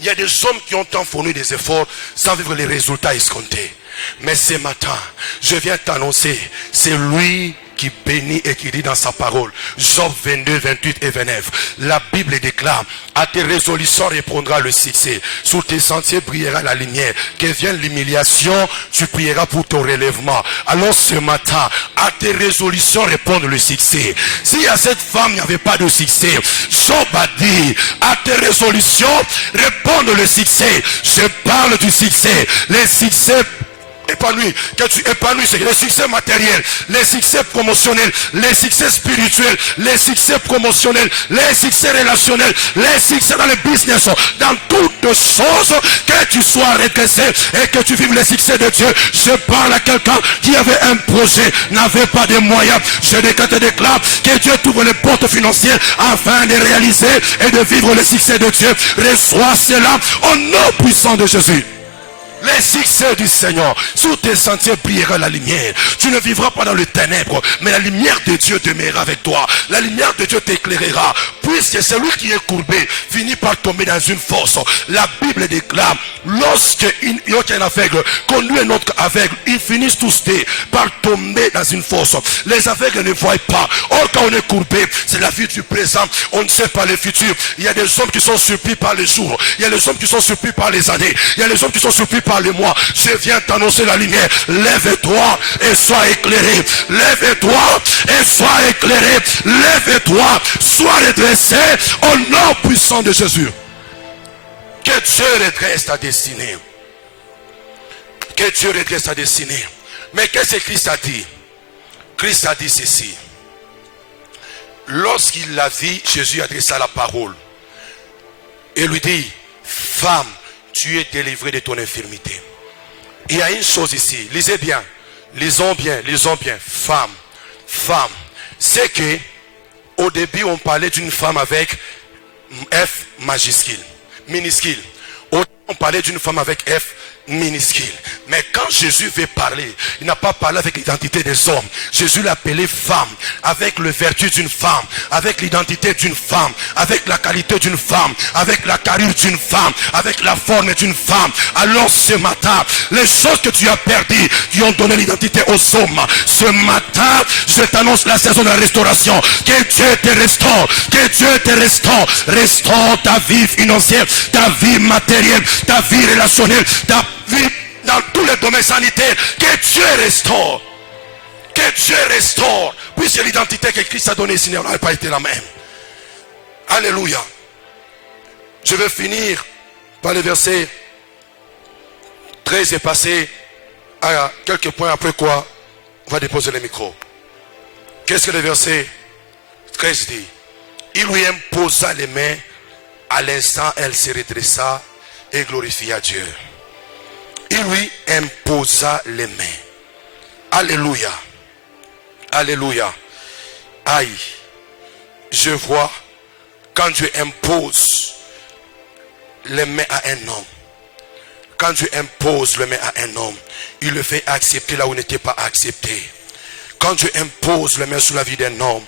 Il y a des hommes qui ont tant fourni des efforts sans vivre les résultats escomptés. Mais ce matin, je viens t'annoncer, c'est lui qui bénit et qui dit dans sa parole, Job 22, 28 et 29, la Bible déclare, à tes résolutions répondra le succès, sur tes sentiers brillera la lumière, que vienne l'humiliation, tu prieras pour ton relèvement. Alors ce matin, à tes résolutions répondre le succès. Si à cette femme il n'y avait pas de succès, Job a dit, à tes résolutions répondre le succès. Je parle du succès, les succès épanoui, que tu épanouis, c'est les succès matériels, les succès promotionnels, les succès spirituels, les succès promotionnels, les succès relationnels, les succès dans le business, dans toutes choses, que tu sois redressé et que tu vives les succès de Dieu. Je parle à quelqu'un qui avait un projet, n'avait pas de moyens. Je déclare que Dieu t'ouvre les portes financières afin de réaliser et de vivre les succès de Dieu. Reçois cela au nom puissant de Jésus. Les succès du Seigneur, sous tes sentiers brillera la lumière. Tu ne vivras pas dans les ténèbres, mais la lumière de Dieu demeurera avec toi. La lumière de Dieu t'éclairera. puisque celui qui est courbé finit par tomber dans une fosse. La Bible déclare, lorsque un aveugle conduit un autre aveugle, ils finissent tous par tomber dans une fosse. Les aveugles ne voient pas. Or, quand on est courbé, c'est la vie du présent. On ne sait pas le futur. Il y a des hommes qui sont surpris par les jours. Il y a des hommes qui sont surpris par les années. Il y a des hommes qui sont surpris par les mois. Je viens t'annoncer la lumière. Lève-toi et sois éclairé. Lève-toi et sois éclairé. Lève-toi, sois redressé au nom puissant de Jésus. Que Dieu redresse ta destinée. Que Dieu redresse ta destinée. Mais qu'est-ce que Christ a dit? Christ a dit ceci. Lorsqu'il l'a vu, Jésus adressa la parole et lui dit, femme, tu es délivrée de ton infirmité. Il y a une chose ici, lisez bien, lisons bien, femme, c'est que au début on parlait d'une femme avec F minuscule. On parlait d'une femme avec F minuscule. Mais quand Jésus veut parler, il n'a pas parlé avec l'identité des hommes. Jésus l'a appelé femme, avec le vertu d'une femme, avec l'identité d'une femme, avec la qualité d'une femme, avec la carrure d'une femme, avec la forme d'une femme. Alors ce matin, les choses que tu as perdues, qui ont donné l'identité aux hommes, ce matin, je t'annonce la saison de la restauration. Que Dieu te restaure, que Dieu te restaure. Restaure ta vie financière, ta vie matérielle, ta vie relationnelle, ta vie dans tous les domaines sanitaires. Que Dieu restaure. Que Dieu restaure. Puisque l'identité que Christ a donnée ici n'a pas été la même. Alléluia. Je vais finir par le verset 13 et passer à quelques points après quoi on va déposer le micro. Qu'est-ce que le verset 13 dit? Il lui imposa les mains. À l'instant, elle se redressa et glorifia Dieu. Il lui imposa les mains. Alléluia. Alléluia. Aïe. Je vois quand Dieu impose les mains à un homme. Quand Dieu impose les mains à un homme, il le fait accepter là où il n'était pas accepté. Quand Dieu impose les mains sur la vie d'un homme,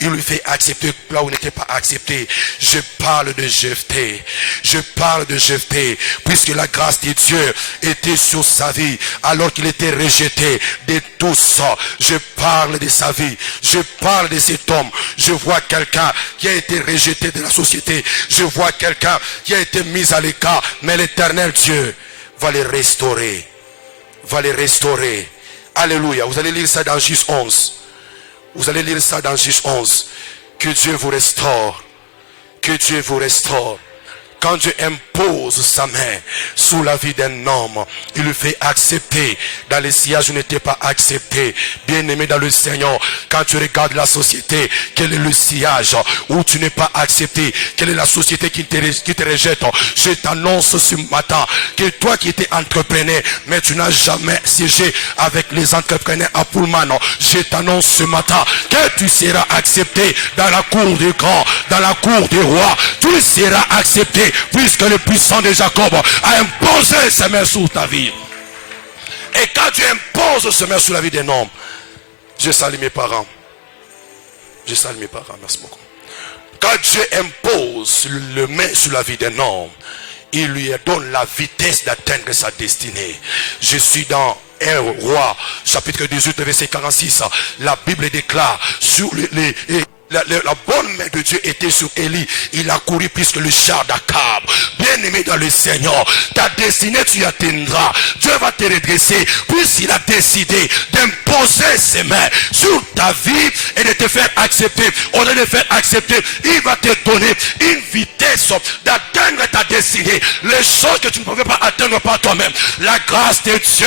il lui fait accepter là où il n'était pas accepté. Je parle de Jephthé. Je parle de Jephthé. Puisque la grâce de Dieu était sur sa vie alors qu'il était rejeté de tous. Je parle de sa vie. Je parle de cet homme. Je vois quelqu'un qui a été rejeté de la société. Je vois quelqu'un qui a été mis à l'écart. Mais l'Éternel Dieu va les restaurer. Va les restaurer. Alléluia. Vous allez lire ça dans Juge 11. Vous allez lire ça dans Juge 11. Que Dieu vous restaure. Que Dieu vous restaure. Quand Dieu impose sa main sous la vie d'un homme, il le fait accepter dans les sièges où il n'était pas accepté. Bien-aimé dans le Seigneur, quand tu regardes la société, quel est le siège où tu n'es pas accepté? Quelle est la société qui te rejette? Je t'annonce ce matin que toi qui étais entrepreneur, mais tu n'as jamais siégé avec les entrepreneurs à Pullman, je t'annonce ce matin que tu seras accepté dans la cour des grands, dans la cour des rois. Tu seras accepté puisque le puissant de Jacob a imposé ses mains sur ta vie. Et quand tu imposes ses mains sur la vie d'un homme, je salue mes parents. Je salue mes parents, merci beaucoup. Quand Dieu impose le main sur la vie d'un homme, il lui donne la vitesse d'atteindre sa destinée. Je suis dans 1 Roi, chapitre 18, verset 46. La Bible déclare sur la bonne main de Dieu était sur Élie. Il a couru plus que le char d'Akab. Bien aimé dans le Seigneur, ta destinée tu atteindras. Dieu va te redresser puisqu'il a décidé d'imposer ses mains sur ta vie et de te faire accepter. Au lieu de faire accepter, il va te donner une vitesse d'atteindre ta destinée. Les choses que tu ne pouvais pas atteindre par toi-même. La grâce de Dieu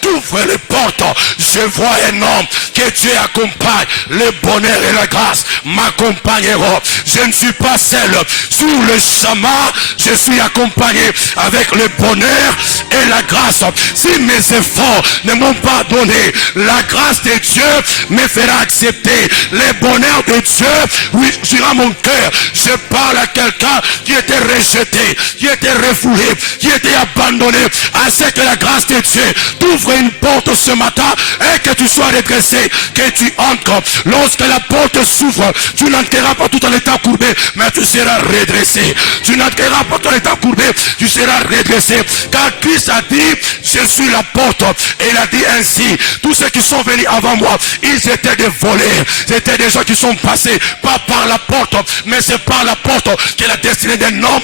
t'ouvre les portes. Je vois un homme que Dieu accompagne. Le bonheur et la grâce m'accompagneront. Je ne suis pas seul sur le chemin, je suis accompagné avec le bonheur et la grâce. Si mes efforts ne m'ont pas donné, la grâce de Dieu me fera accepter. Le bonheur de Dieu, oui, jura mon cœur. Je parle à quelqu'un qui était rejeté, qui était refoulé, qui était abandonné, à ce que la grâce de Dieu t'ouvre une porte ce matin et que tu sois redressé, que tu entres. Lorsque la porte s'ouvre, Tu n'entreras pas tout en étant courbé, mais tu seras redressé. Tu n'entreras pas tout en étant courbé, tu seras redressé. Car Christ a dit, je suis la porte. Et il a dit ainsi, tous ceux qui sont venus avant moi, ils étaient des voleurs. C'était des gens qui sont passés, pas par la porte, mais c'est par la porte que la destinée d'un homme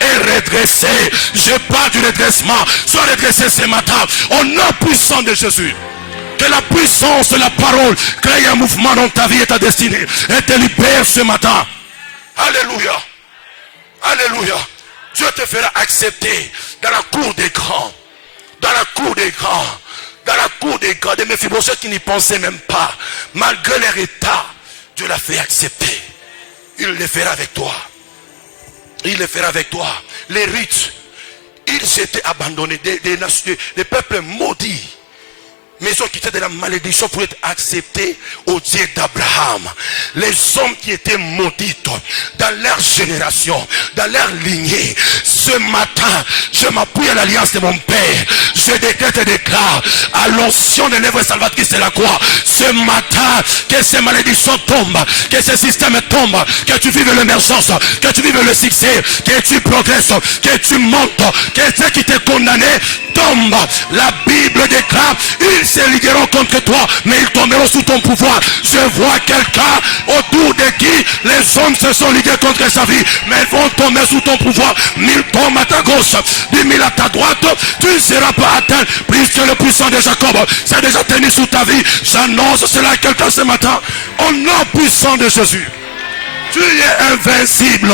est redressée. Je parle du redressement. Sois redressé ce matin, au nom puissant de Jésus. Que la puissance de la parole crée un mouvement dans ta vie et ta destinée et te libère ce matin. Alléluia. Alléluia. Dieu te fera accepter dans la cour des grands. Dans la cour des grands. Dans la cour des grands. Des Méphibosheth qui n'y pensaient même pas. Malgré leur état, Dieu l'a fait accepter. Il le fera avec toi. Il le fera avec toi. Les rites, ils étaient abandonnés. Des peuples maudits. Mais ils ont quitté de la malédiction pour être acceptés au Dieu d'Abraham. Les hommes qui étaient maudits dans leur génération, dans leur lignée. Ce matin, je m'appuie à l'alliance de mon Père. Je décrète et déclare à l'onction de l'œuvre salvatrice de la croix. Ce matin, que ces malédictions tombent, que ces systèmes tombent, que tu vives l'émergence, que tu vives le succès, que tu progresses, que tu montes, que ceux qui t'ont condamné tombent. La Bible déclare, ils se ligueront contre toi, mais ils tomberont sous ton pouvoir. Je vois quelqu'un autour de qui les hommes se sont ligués contre sa vie, mais ils vont tomber sous ton pouvoir. 1000 tombent à ta gauche, 10 000 à ta droite, tu ne seras pas atteint, puisque le puissant de Jacob s'est déjà tenu sous ta vie. J'annonce cela à quelqu'un ce matin, au nom puissant de Jésus. Tu es invincible.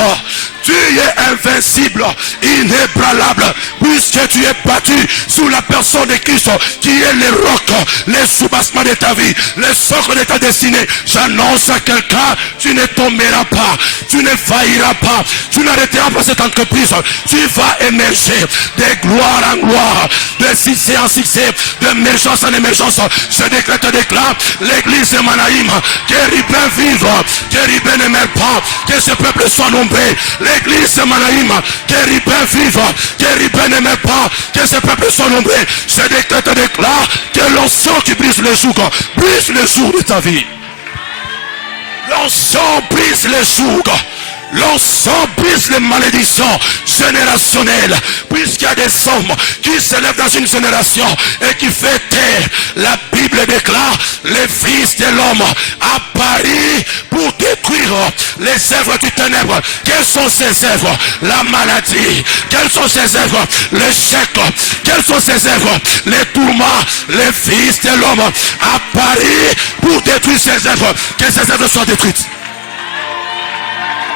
Tu es invincible, inébranlable, puisque tu es battu sous la personne de Christ, qui est le roc, le soubassement de ta vie, le socle de ta destinée. J'annonce à quelqu'un, tu ne tomberas pas, tu ne failliras pas, tu n'arrêteras pas cette entreprise. Tu vas émerger de gloire en gloire, de succès en succès, d'émergence en émergence. Je décrète, déclare, l'église de Manaïm, que Ribin vive, que Ribin ne meurt pas, que ce peuple soit nombreux. L'église de Manaïm, que Ribin vive, que Ribin ne meurt pas, que ce peuple soit nombreux. Je décrète, déclare, que l'onction qui brise le joug de ta vie. L'onction brise le joug. L'onction brise les malédictions générationnelles, puisqu'il y a des hommes qui se lèvent dans une génération et qui fait taire. La Bible déclare, les fils de l'homme apparus pour détruire les œuvres du ténèbre. Quelles sont ces œuvres? La maladie. Quelles sont ces œuvres? L'échec. Quelles sont ces œuvres? Les tourments. Les fils de l'homme apparus pour détruire ces œuvres. Que ces œuvres soient détruites.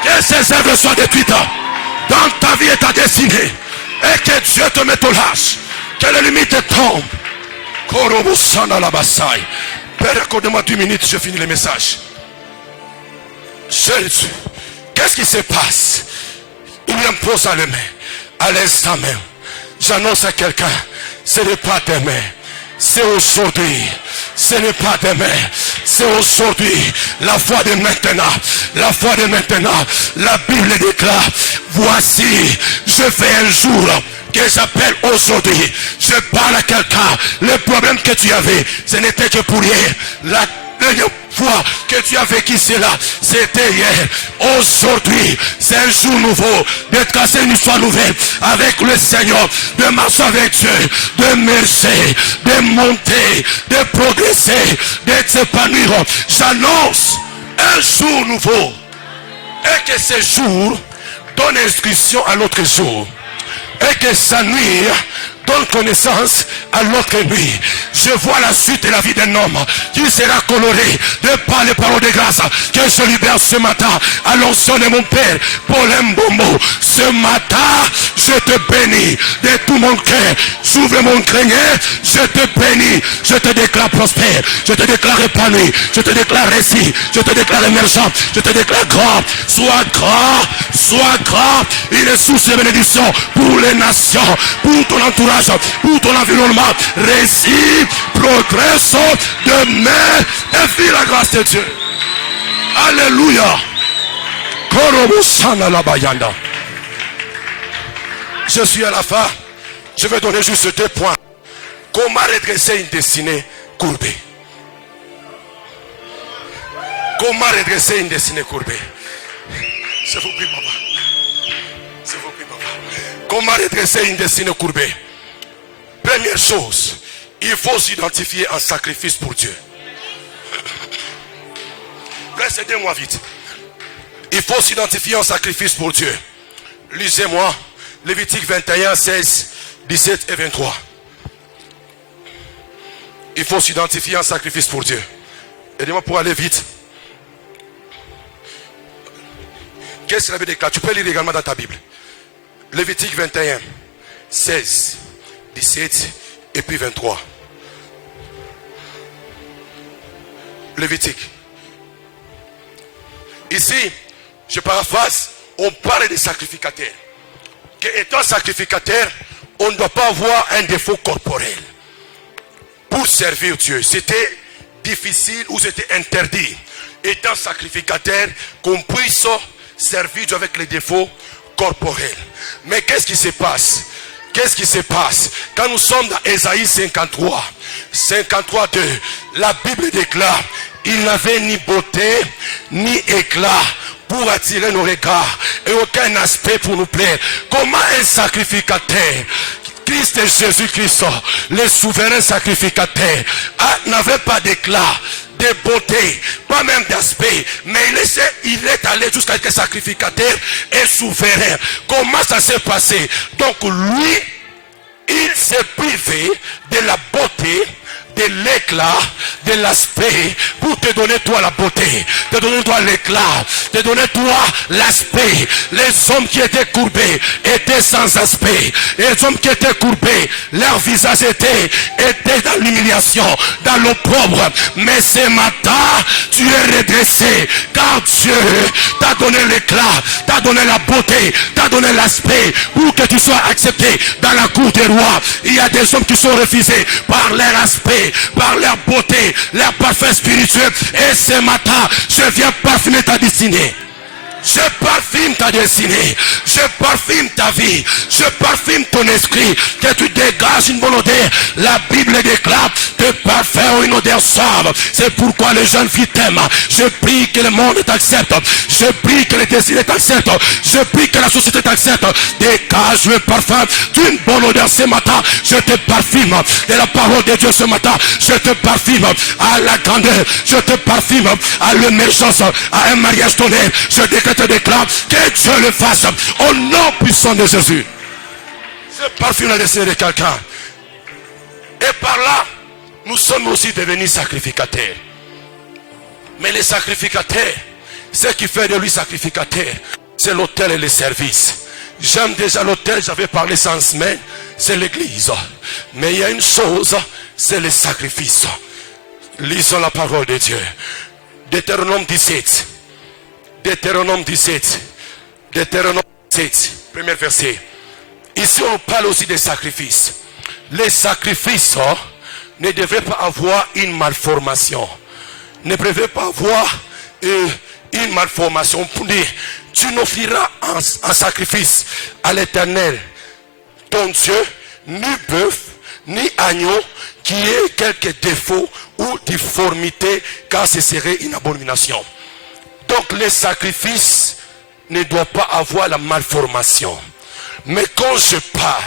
Que ces œuvres soient détruites dans ta vie et ta destinée. Et que Dieu te mette au large. Que les limites tombent. Père, accorde-moi 2 minutes, je finis le message. Jésus, qu'est-ce qui se passe? Il lui impose les mains. À l'instant même, j'annonce à quelqu'un, ce n'est pas demain, c'est aujourd'hui. Ce n'est pas demain, c'est aujourd'hui. La foi de maintenant, la foi de maintenant. La Bible déclare, voici, je fais un jour que j'appelle aujourd'hui. Je parle à quelqu'un. Le problème que tu avais, ce n'était que pour hier. La dernière fois que tu as vécu cela, c'était hier. Aujourd'hui, c'est un jour nouveau, de casser une histoire nouvelle avec le Seigneur, de marcher avec Dieu, de mercer, de monter, de progresser, de s'épanouir. J'annonce un jour nouveau, et que ce jour donne instruction à l'autre jour, et que sa nuit donne connaissance à l'autre nuit. Je vois la suite de la vie d'un homme qui sera coloré de par les paroles de grâce que je libère ce matin à l'onction de mon Père Paul Mbombo. Ce matin, je te bénis de tout mon cœur. J'ouvre mon crâne, je te bénis, je te déclare prospère, je te déclare épanoui, je te déclare récit, je te déclare émergent, je te déclare grand. Sois grand, sois grand. Il est sous ses bénédictions pour les nations, pour ton entourage, pour ton environnement. Récit, progresse, demeure et vis la grâce de Dieu. Alléluia. Je suis à la fin. Je vais donner juste 2 points. Comment redresser une destinée courbée? Comment redresser une destinée courbée? Je vous prie, papa. Je vous prie, papa. Comment redresser une destinée courbée? Première chose, il faut s'identifier en sacrifice pour Dieu. Précédez-moi vite. Il faut s'identifier en sacrifice pour Dieu. Lisez-moi Lévitique 21, 16, 17 et 23. Il faut s'identifier en sacrifice pour Dieu. Aidez-moi pour aller vite. Qu'est-ce qu'il avait déclaré? Tu peux lire également dans ta Bible. Lévitique 21, 16, 17 et puis 23. Lévitique. Ici, je paraphrase, on parle des sacrificateurs. Qu'étant sacrificateur, on ne doit pas avoir un défaut corporel. Pour servir Dieu, c'était difficile ou c'était interdit. Étant sacrificateur, qu'on puisse servir Dieu avec les défauts corporels. Mais qu'est-ce qui se passe? Qu'est-ce qui se passe? Quand nous sommes dans Ésaïe 53, 53, 2, la Bible déclare, il n'avait ni beauté, ni éclat pour attirer nos regards et aucun aspect pour nous plaire. Comment un sacrificateur, Christ et Jésus-Christ, le souverain sacrificateur, n'avait pas d'éclat, de beauté, pas même d'aspect, mais il est allé jusqu'à être sacrificateur et souverain. Comment ça s'est passé? Donc lui, il s'est privé de la beauté, de l'éclat, de l'aspect, pour te donner toi la beauté, te donner toi l'éclat, te donner toi l'aspect. Les hommes qui étaient courbés étaient sans aspect. Les hommes qui étaient courbés, leur visage était dans l'humiliation, dans l'opprobre. Mais ce matin, tu es redressé, car Dieu t'a donné l'éclat, t'a donné la beauté, t'a donné l'aspect, pour que tu sois accepté dans la cour des rois. Il y a des hommes qui sont refusés par leur aspect, par leur beauté, leur parfum spirituel. Et ce matin, je viens parfumer ta destinée. Je parfume ta destinée. Je parfume ta vie. Je parfume ton esprit. Que tu dégages une bonne odeur. La Bible déclare de parfum une odeur suave. C'est pourquoi les jeunes filles t'aiment. Je prie que le monde t'accepte. Je prie que les destinées t'acceptent. Je prie que la société t'accepte. Dégage le parfum d'une bonne odeur ce matin. Je te parfume de la parole de Dieu ce matin. Je te parfume à la grandeur. Je te parfume à l'émergence, à un mariage tonnerre. Je te déclare que Dieu le fasse au nom puissant de Jésus. Je parfume la destinée de quelqu'un. Et par là, nous sommes aussi devenus sacrificateurs. Mais les sacrificateurs, ce qui fait de lui sacrificateur, c'est l'autel et les services. J'aime déjà l'autel, j'avais parlé sans semaine, c'est l'église. Mais il y a une chose, c'est le sacrifice. Lisons la parole de Dieu. Deutéronome 17. Deutéronome 17. Deutéronome 17. Premier verset. Ici on parle aussi des sacrifices. Les sacrifices ne devraient pas avoir une malformation. Ne devraient pas avoir une malformation. Pour dire, tu n'offriras un sacrifice à l'Éternel, ton Dieu, ni bœuf, ni agneau, qui ait quelques défauts ou difformités, car ce serait une abomination. Donc les sacrifices ne doivent pas avoir la malformation. Mais quand je parle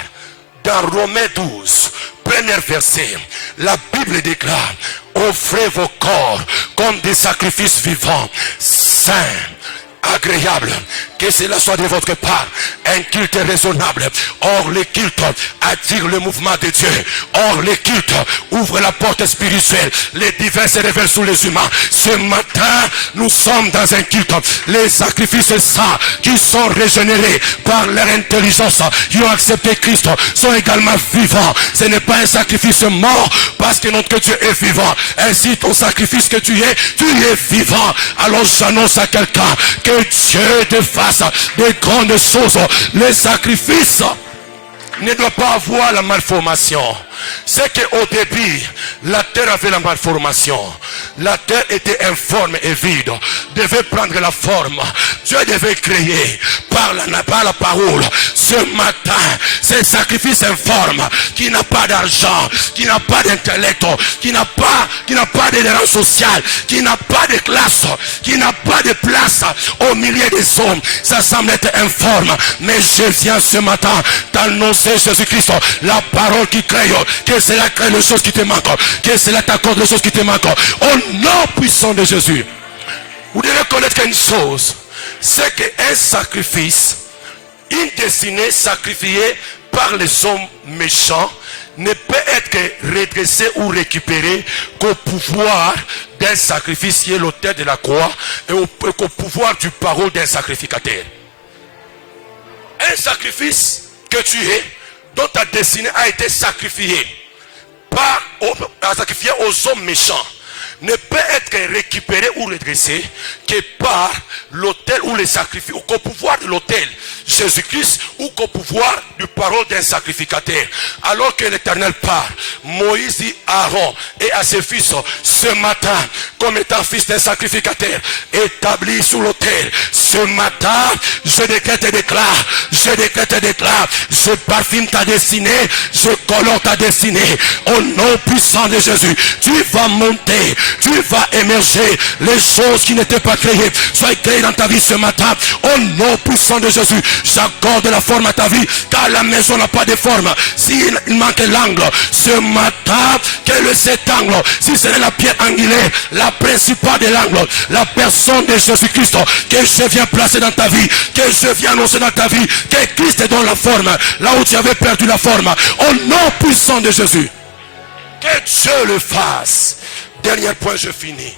dans Romains 12, premier verset, la Bible déclare, offrez vos corps comme des sacrifices vivants, saints, agréables, que cela soit de votre part un culte raisonnable. Or le culte attire le mouvement de Dieu. Or le culte ouvre la porte spirituelle. Les divins se révèlent sous les humains. Ce matin, nous sommes dans un culte. Les sacrifices saints qui sont régénérés par leur intelligence, qui ont accepté Christ, sont également vivants. Ce n'est pas un sacrifice mort, parce que notre Dieu est vivant. Ainsi ton sacrifice que tu es vivant. Alors j'annonce à quelqu'un que Dieu te fasse des grandes choses. Les sacrifices ne doivent pas avoir la malformation. C'est qu'au début, la terre avait la malformation. La terre était informe et vide, devait prendre la forme. Dieu devait créer par la parole ce matin, ce sacrifice informe, qui n'a pas d'argent, qui n'a pas d'intellect, qui n'a pas de rang social, qui n'a pas de classe, qui n'a pas de place au milieu des hommes, ça semble être informe, mais je viens ce matin t'annoncer Jésus-Christ, la parole qui crée, que cela crée les choses qui te manquent, que cela t'accorde les choses qui te manquent, au nom puissant de Jésus. Vous devez connaître une chose, c'est qu'un sacrifice, une destinée sacrifiée par les hommes méchants, ne peut être redressé ou récupéré qu'au pouvoir d'un sacrifice qui est l'autel de la croix et qu'au pouvoir du parole d'un sacrificateur. Un sacrifice que tu es, dont ta destinée a été sacrifiée aux hommes méchants, ne peut être récupéré ou redressé que par l'autel ou les sacrifices, ou qu'au pouvoir de l'autel Jésus-Christ, ou qu'au pouvoir du parole d'un sacrificateur. Alors que l'Éternel parle, Moïse dit à Aaron et à ses fils, ce matin, comme étant fils d'un sacrificateur, établi sous l'autel, ce matin, je décrète et déclare, je parfume ta destinée, je colore ta destinée, au nom puissant de Jésus. Tu vas monter, tu vas émerger, les choses qui n'étaient pas créées, soient créées dans ta vie ce matin, au nom puissant de Jésus. J'accorde la forme à ta vie, car la maison n'a pas de forme. S'il manque l'angle, ce matin, quel est cet angle? Si ce n'est la pierre angulaire, la principale de l'angle, la personne de Jésus-Christ, que je viens placer dans ta vie, que je viens annoncer dans ta vie, que Christ est dans la forme, là où tu avais perdu la forme, au nom puissant de Jésus. Que Dieu le fasse. Dernier point, je finis.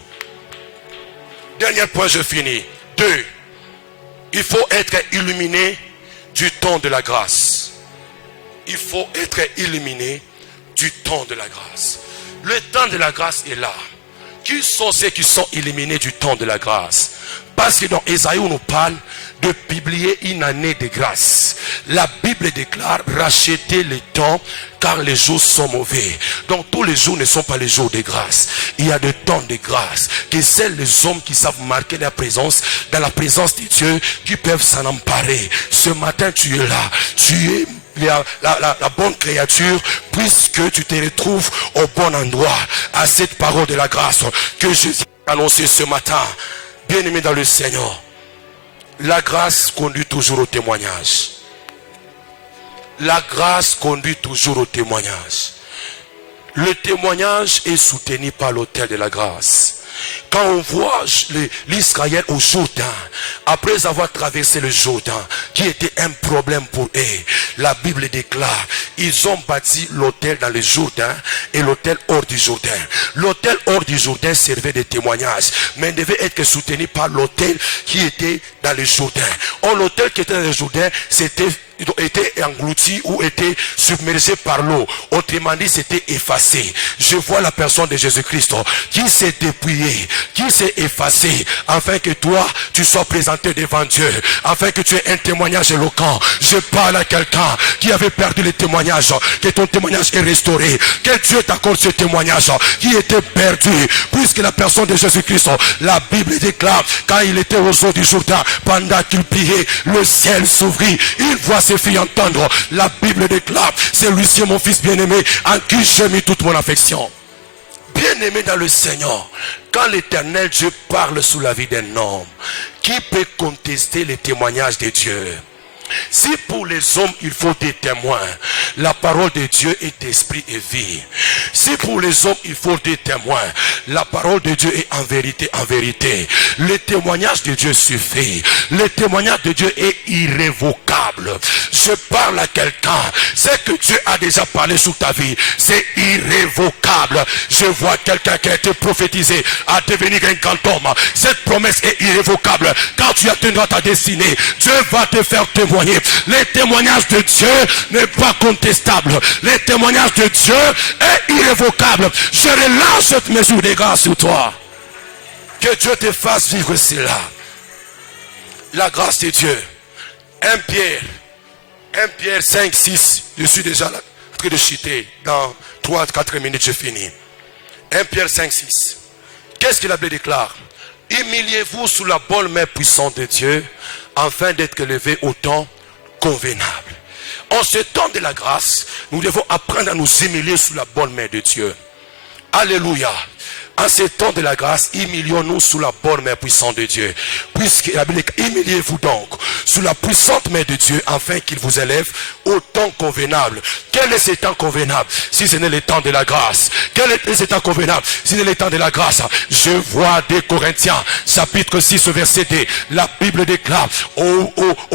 2. Il faut être illuminé du temps de la grâce. Il faut être illuminé du temps de la grâce. Le temps de la grâce est là. Qui sont ceux qui sont illuminés du temps de la grâce? Parce que dans Ésaïe, on nous parle de publier une année de grâce. La Bible déclare racheter le temps car les jours sont mauvais. Donc tous les jours ne sont pas les jours de grâce. Il y a des temps de grâce que seuls les hommes qui savent marquer leur présence dans la présence de Dieu qui peuvent s'en emparer. Ce matin tu es là, tu es la bonne créature, puisque tu te retrouves au bon endroit à cette parole de la grâce que je viens annoncer ce matin. Bien-aimé dans le Seigneur, la grâce conduit toujours au témoignage. La grâce conduit toujours au témoignage. Le témoignage est soutenu par l'autel de la grâce. Quand on voit l'Israël au Jourdain, après avoir traversé le Jourdain, qui était un problème pour eux, la Bible déclare, ils ont bâti l'autel dans le Jourdain et l'autel hors du Jourdain. L'autel hors du Jourdain servait de témoignage, mais devait être soutenu par l'autel qui était dans le Jourdain. Or, l'autel qui était dans le Jourdain, était englouti ou était submergé par l'eau. Autrement dit, c'était effacé. Je vois la personne de Jésus-Christ qui s'est dépouillé, qui s'est effacé, afin que toi, tu sois présenté devant Dieu, afin que tu aies un témoignage éloquent. Je parle à quelqu'un qui avait perdu le témoignage, que ton témoignage est restauré, que Dieu t'accorde ce témoignage qui était perdu, puisque la personne de Jésus-Christ, la Bible déclare, quand il était aux eaux du Jourdain, pendant qu'il priait, le ciel s'ouvrit, il voit ses filles entendre. La Bible déclare, c'est Lucien mon fils bien-aimé, en qui j'ai mis toute mon affection. Bien-aimé dans le Seigneur, quand l'Éternel Dieu parle sous la vie d'un homme, qui peut contester les témoignages de Dieu? Si pour les hommes il faut des témoins, la parole de Dieu est esprit et vie. Si pour les hommes il faut des témoins, la parole de Dieu est en vérité, en vérité. Le témoignage de Dieu suffit. Le témoignage de Dieu est irrévocable. Je parle à quelqu'un, c'est que Dieu a déjà parlé sous ta vie, c'est irrévocable. Je vois quelqu'un qui a été prophétisé à devenir un grand homme. Cette promesse est irrévocable. Quand tu atteindras ta destinée, Dieu va te faire témoigner. Les témoignages de Dieu n'est pas contestable. Les témoignages de Dieu est irrévocable. Je relâche cette mesure de grâce sur toi. Que Dieu te fasse vivre cela. La grâce de Dieu. 1 Pierre 5, 6. Je suis déjà là, en train de chuter. Dans 3-4 minutes, je finis. 1 Pierre 5, 6. Qu'est-ce que la Bible déclare? Humiliez-vous sous la bonne main puissante de Dieu, afin d'être élevé au temps convenable. En ce temps de la grâce, nous devons apprendre à nous humilier sous la bonne main de Dieu. Alléluia. En ces temps de la grâce, humilions-nous sous la bonne main puissante de Dieu. Puisque la Bible dit, humiliez-vous donc sous la puissante main de Dieu, afin qu'il vous élève au temps convenable. Quel est ce temps convenable si ce n'est le temps de la grâce? Quel est ce temps convenable si ce n'est le temps de la grâce? Je vois des Corinthiens, chapitre 6, verset 2. La Bible déclare, au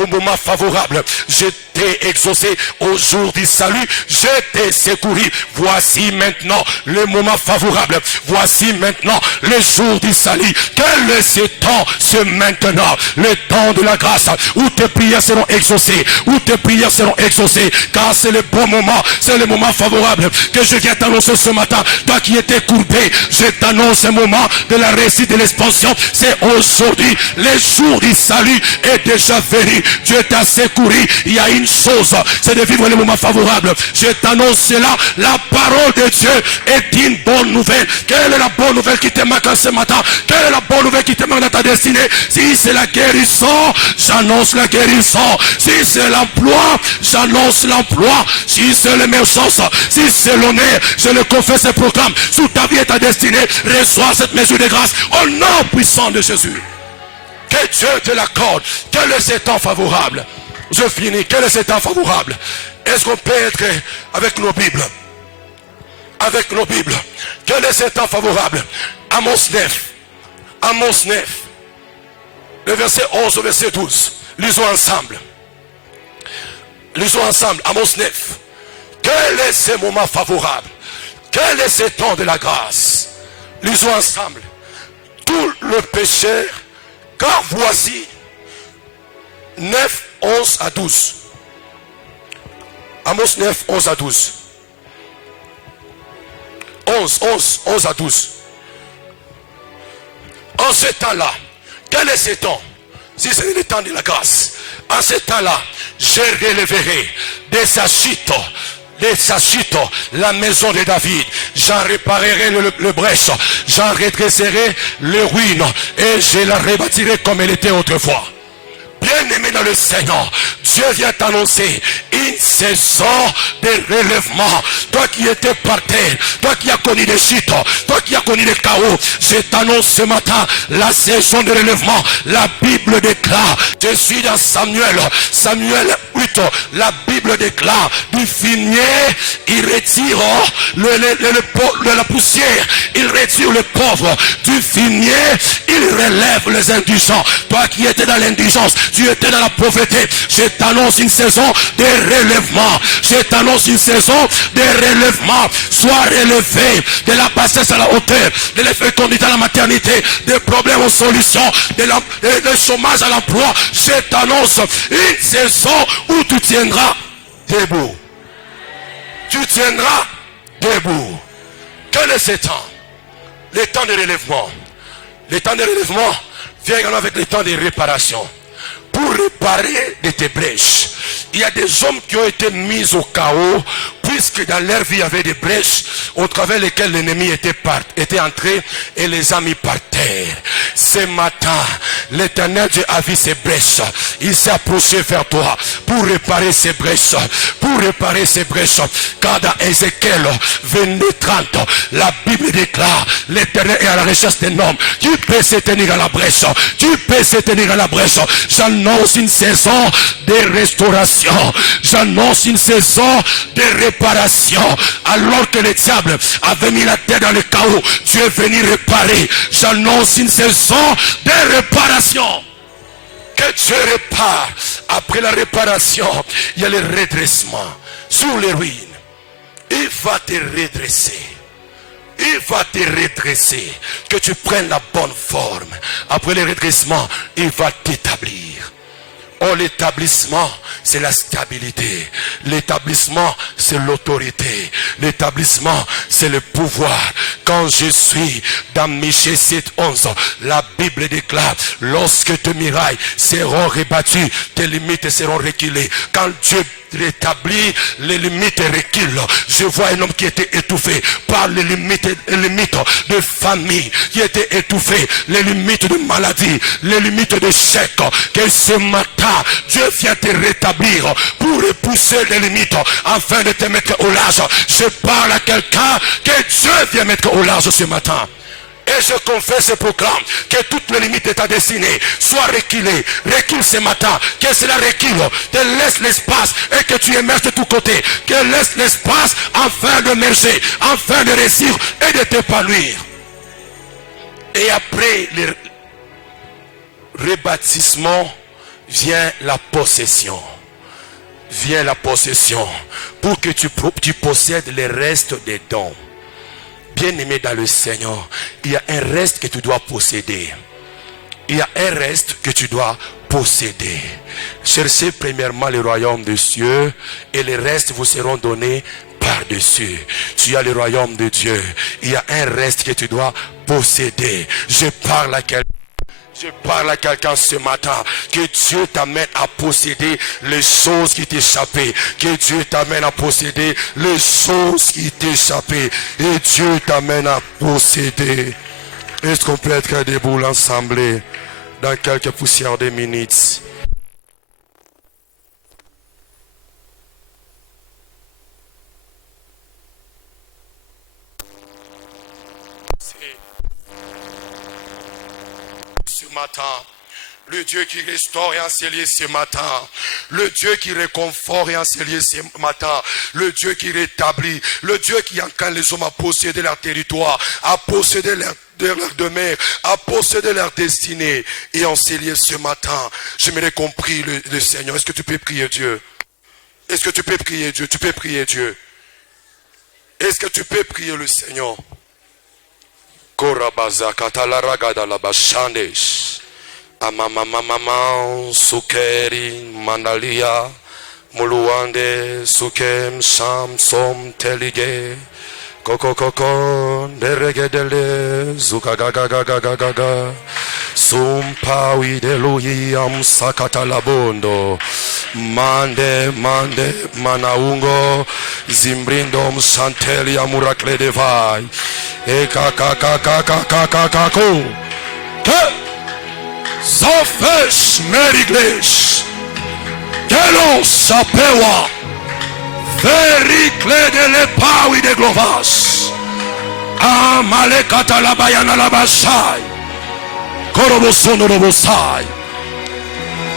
moment favorable, je t'ai exaucé au jour du salut, je t'ai secouru. Voici maintenant le moment favorable. Voici maintenant le jour du salut. Quel est ce temps? C'est maintenant le temps de la grâce, où tes prières seront exaucées, où tes prières seront exaucées, car c'est le bon moment, c'est le moment favorable que je viens t'annoncer ce matin. Toi qui étais courbé, je t'annonce un moment de la réussite, de l'expansion. C'est aujourd'hui, le jour du salut est déjà venu. Dieu t'a secouru. Il y a une chose, c'est de vivre le moment favorable. Je t'annonce cela. La parole de Dieu est une bonne nouvelle. Quelle est la bonne nouvelle qui te manque ce matin? Quelle est la bonne nouvelle qui te manque dans ta destinée? Si c'est la guérison, j'annonce la guérison. Si c'est l'emploi, j'annonce l'emploi. Si c'est l'émergence, si c'est l'honneur, je le confesse et proclame. Sous ta vie et ta destinée, reçois cette mesure de grâce au nom puissant de Jésus. Que Dieu te l'accorde. Quel est ce temps favorable? Je finis. Quel est ce temps favorable? Est-ce qu'on peut être avec nos Bibles? Avec nos Bibles. Quel est ce temps favorable? Amos 9. Amos 9. Le verset 11 au verset 12. Lisons ensemble. Lisons ensemble. Amos 9. Quel est ce moment favorable? Quel est ce temps de la grâce? Lisons ensemble. Tout le pécheur, car voici 9, 11 à 12. Amos 9, 11 à 12. 11 à 12. En ce temps-là, quel est ce temps? Si c'est le temps de la grâce, en ce temps-là, je relèverai de sa chute la maison de David. J'en réparerai le brèche, j'en redresserai les ruines et je la rebâtirai comme elle était autrefois. Bien-aimé dans le Seigneur, Dieu vient t'annoncer une saison de relèvement. Toi qui étais par terre, toi qui as connu des chutes, toi qui as connu des chaos, je t'annonce ce matin la saison de relèvement. La Bible déclare, je suis dans Samuel 8, la Bible déclare, du fumier, il retire la poussière, il retire le pauvre. Du fumier, il relève les indigents. Toi qui étais dans l'indigence, tu étais dans la pauvreté, je t'annonce une saison de relèvement. Je t'annonce une saison de relèvement. Sois relevé de la bassesse à la hauteur, de l'infécondité à la maternité, des problèmes aux solutions, de chômage à l'emploi. Je t'annonce une saison où tu tiendras debout. Tu tiendras debout. Quel est ce temps? Le temps de relèvement. Le temps de relèvement vient également avec le temps de réparation. Pour réparer de tes brèches. Il y a des hommes qui ont été mis au chaos, puisque dans leur vie il y avait des brèches au travers lesquelles l'ennemi était entré et les a mis par terre. Ce matin, l'Éternel Dieu a vu ces brèches. Il s'est approché vers toi pour réparer ces brèches. Pour réparer ces brèches. Quand dans Ézéchiel 22:30, la Bible déclare, l'Éternel est à la recherche d'un homme. Tu peux se tenir à la brèche. Tu peux se tenir à la brèche. J'annonce une saison de restauration. J'annonce une saison de réparation. Alors que le diable avait mis la terre dans le chaos, Dieu est venu réparer. J'annonce une saison de réparation. Que Dieu répare. Après la réparation, il y a le redressement. Sur les ruines, il va te redresser. Il va te redresser. Que tu prennes la bonne forme. Après le redressement, il va t'établir. Oh, l'établissement, c'est la stabilité. L'établissement, c'est l'autorité. L'établissement, c'est le pouvoir. Quand je suis dans Michée 7:11, la Bible déclare, lorsque tes murailles seront rebattues, tes limites seront reculées. Quand Dieu rétablir les limites et reculs. Je vois un homme qui était étouffé par les limites de famille, qui était étouffé, les limites de maladie, les limites d'échec. Que ce matin, Dieu vient te rétablir pour repousser les limites afin de te mettre au large. Je parle à quelqu'un que Dieu vient mettre au large ce matin. Et je confesse et proclame que toutes les limites de ta destinée soient reculées. Recule ce matin. Que cela recule. Te laisse l'espace et que tu émerges de tous côtés. Que laisse l'espace afin d'émerger, afin de réussir et de t'épanouir. Et après le rebâtissement vient la possession. Vient la possession. Pour que tu possèdes les restes des dons. Bien-aimé dans le Seigneur, il y a un reste que tu dois posséder. Il y a un reste que tu dois posséder. Cherchez premièrement le royaume des cieux et les restes vous seront donnés par-dessus. Tu as le royaume de Dieu. Il y a un reste que tu dois posséder. Je parle à quelqu'un ce matin, que Dieu t'amène à posséder les choses qui t'échappaient. Que Dieu t'amène à posséder les choses qui t'échappaient. Et Dieu t'amène à posséder. Est-ce qu'on peut être debout l'ensemble dans quelques poussières de minutes? Matin, le Dieu qui restaure et enseigner ce matin, le Dieu qui réconforte et enseigner ce matin, le Dieu qui rétablit, le Dieu qui encadre les hommes à posséder leur territoire, à posséder leur demeure, à posséder leur destinée et enseigner ce matin. J'aimerais qu'on prie le Seigneur. Est-ce que tu peux prier Dieu? Est-ce que tu peux prier Dieu? Tu peux prier Dieu. Est-ce que tu peux prier le Seigneur? Korabaza katalaragada la bashandesh. Amamamamam sukeri manalia muluande sukem samsom telige kokokoko deregedele zukagagagagagaga sumpawi deluyam sakatalabondo mande manaungo zimbrindom santeli amurakle devai ekakakakakakakako Zofesh meriglesh Kelo sapewa Verikle de lepawi de glovas Amalekata la bayana la basai Korobosono robosai.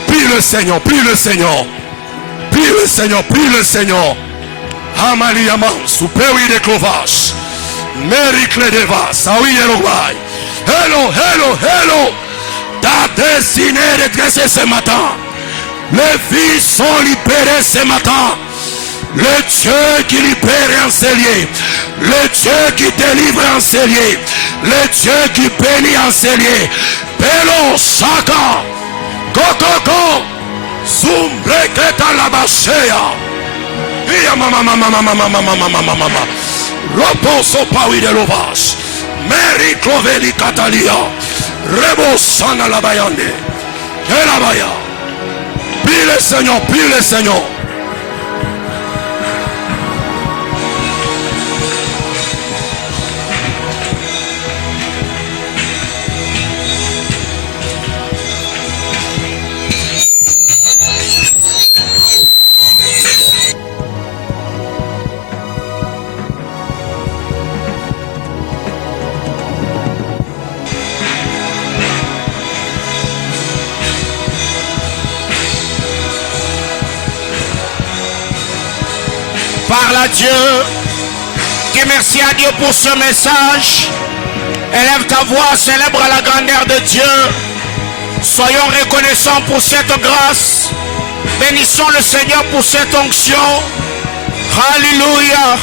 Prie le Seigneur, prie le Seigneur. Prie le Seigneur, prie le Seigneur. Amaliaman supewi de glovas Merikle de vas Awi erobai. Hello, hello, hello. Ta destinée est redressée ce matin. Les filles sont libérées ce matin. Le Dieu qui libère et enseigné. Le Dieu qui délivre et enseigné. Le Dieu qui bénit et enseigné. Pelo Saka. Kokoko. Zumbreketa la bashea. Iya mama. Reposo pawi de lovas. Mary Cloveli Catalia. Rebosana la bayande. Que la baya. Prie le Seigneur, prie le Seigneur. Parle à Dieu. Dis merci à Dieu pour ce message. Élève ta voix, célèbre la grandeur de Dieu. Soyons reconnaissants pour cette grâce. Bénissons le Seigneur pour cette onction. Alléluia.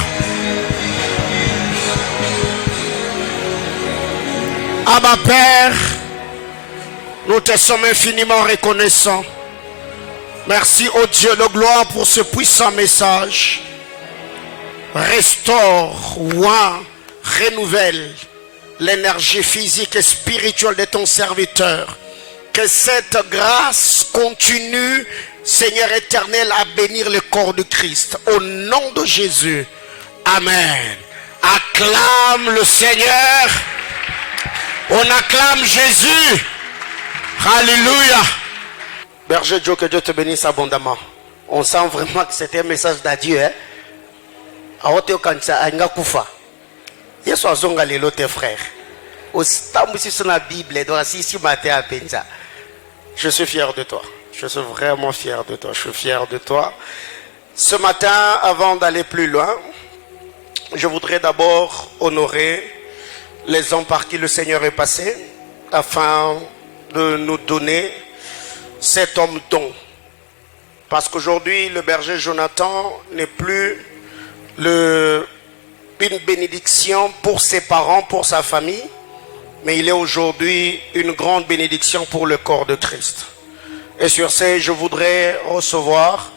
Abba Père, nous te sommes infiniment reconnaissants. Merci au Dieu de gloire pour ce puissant message. Restaure, oint, renouvelle l'énergie physique et spirituelle de ton serviteur. Que cette grâce continue, Seigneur éternel, à bénir le corps de Christ. Au nom de Jésus. Amen. Acclame le Seigneur. On acclame Jésus. Alléluia. Berger Joe, que Dieu te bénisse abondamment. On sent vraiment que c'était un message d'adieu. Aote kanisa anga kufa. Yesu azonga lelo tes frères. Ostambusi sur la Bible doit ici matin à penza. Je suis fier de toi. Je suis vraiment fier de toi. Je suis fier de toi. Ce matin, avant d'aller plus loin, je voudrais d'abord honorer les hommes par qui le Seigneur est passé afin de nous donner cet homme don. Parce qu'aujourd'hui, le berger Jonathan n'est plus une bénédiction pour ses parents, pour sa famille, mais il est aujourd'hui une grande bénédiction pour le corps de Christ. Et sur ce, je voudrais recevoir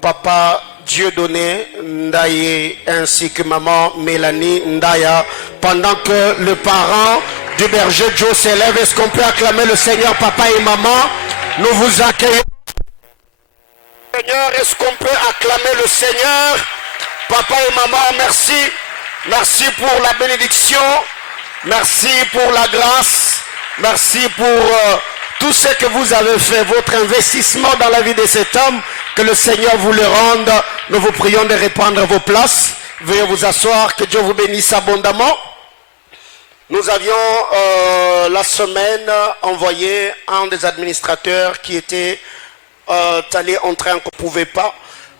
Papa Dieudonné Ndaye ainsi que Maman Mélanie Ndaya pendant que le parent du berger Joe s'élève. Est-ce qu'on peut acclamer le Seigneur, papa et maman? Nous vous accueillons. Seigneur, est-ce qu'on peut acclamer le Seigneur? Papa et maman, merci. Merci pour la bénédiction. Merci pour la grâce. Merci pour tout ce que vous avez fait, votre investissement dans la vie de cet homme. Que le Seigneur vous le rende. Nous vous prions de reprendre vos places. Veuillez vous asseoir. Que Dieu vous bénisse abondamment. Nous avions la semaine envoyé un des administrateurs qui était allé en train qu'on ne pouvait pas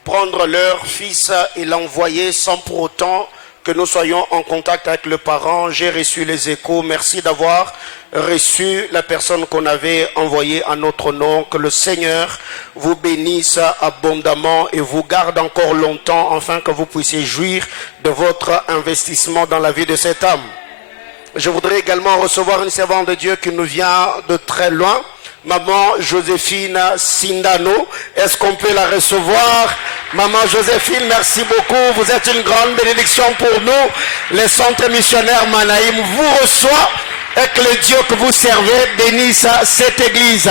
prendre leur fils et l'envoyer sans pour autant que nous soyons en contact avec le parent. J'ai reçu les échos. Merci d'avoir reçu la personne qu'on avait envoyée en notre nom. Que le Seigneur vous bénisse abondamment et vous garde encore longtemps afin que vous puissiez jouir de votre investissement dans la vie de cet homme. Je voudrais également recevoir une servante de Dieu qui nous vient de très loin. Maman Joséphine Sindano, est-ce qu'on peut la recevoir? Maman Joséphine, merci beaucoup. Vous êtes une grande bénédiction pour nous. Le centre missionnaire Manaïm vous reçoit et que le Dieu que vous servez bénisse cette église.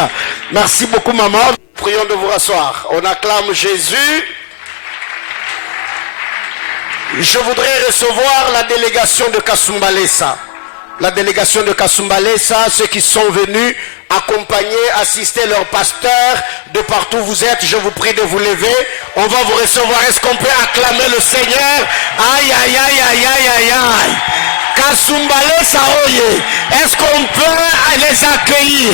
Merci beaucoup, maman. Prions de vous rasseoir. On acclame Jésus. Je voudrais recevoir la délégation de Kasumbalesa. La délégation de Kasumbalesa, ceux qui sont venus accompagner, assister leur pasteur de partout où vous êtes, je vous prie de vous lever. On va vous recevoir. Est-ce qu'on peut acclamer le Seigneur? Aïe, aïe, aïe, aïe, aïe, aïe, aïe. Kasumbalesa, oye. Est-ce qu'on peut les accueillir?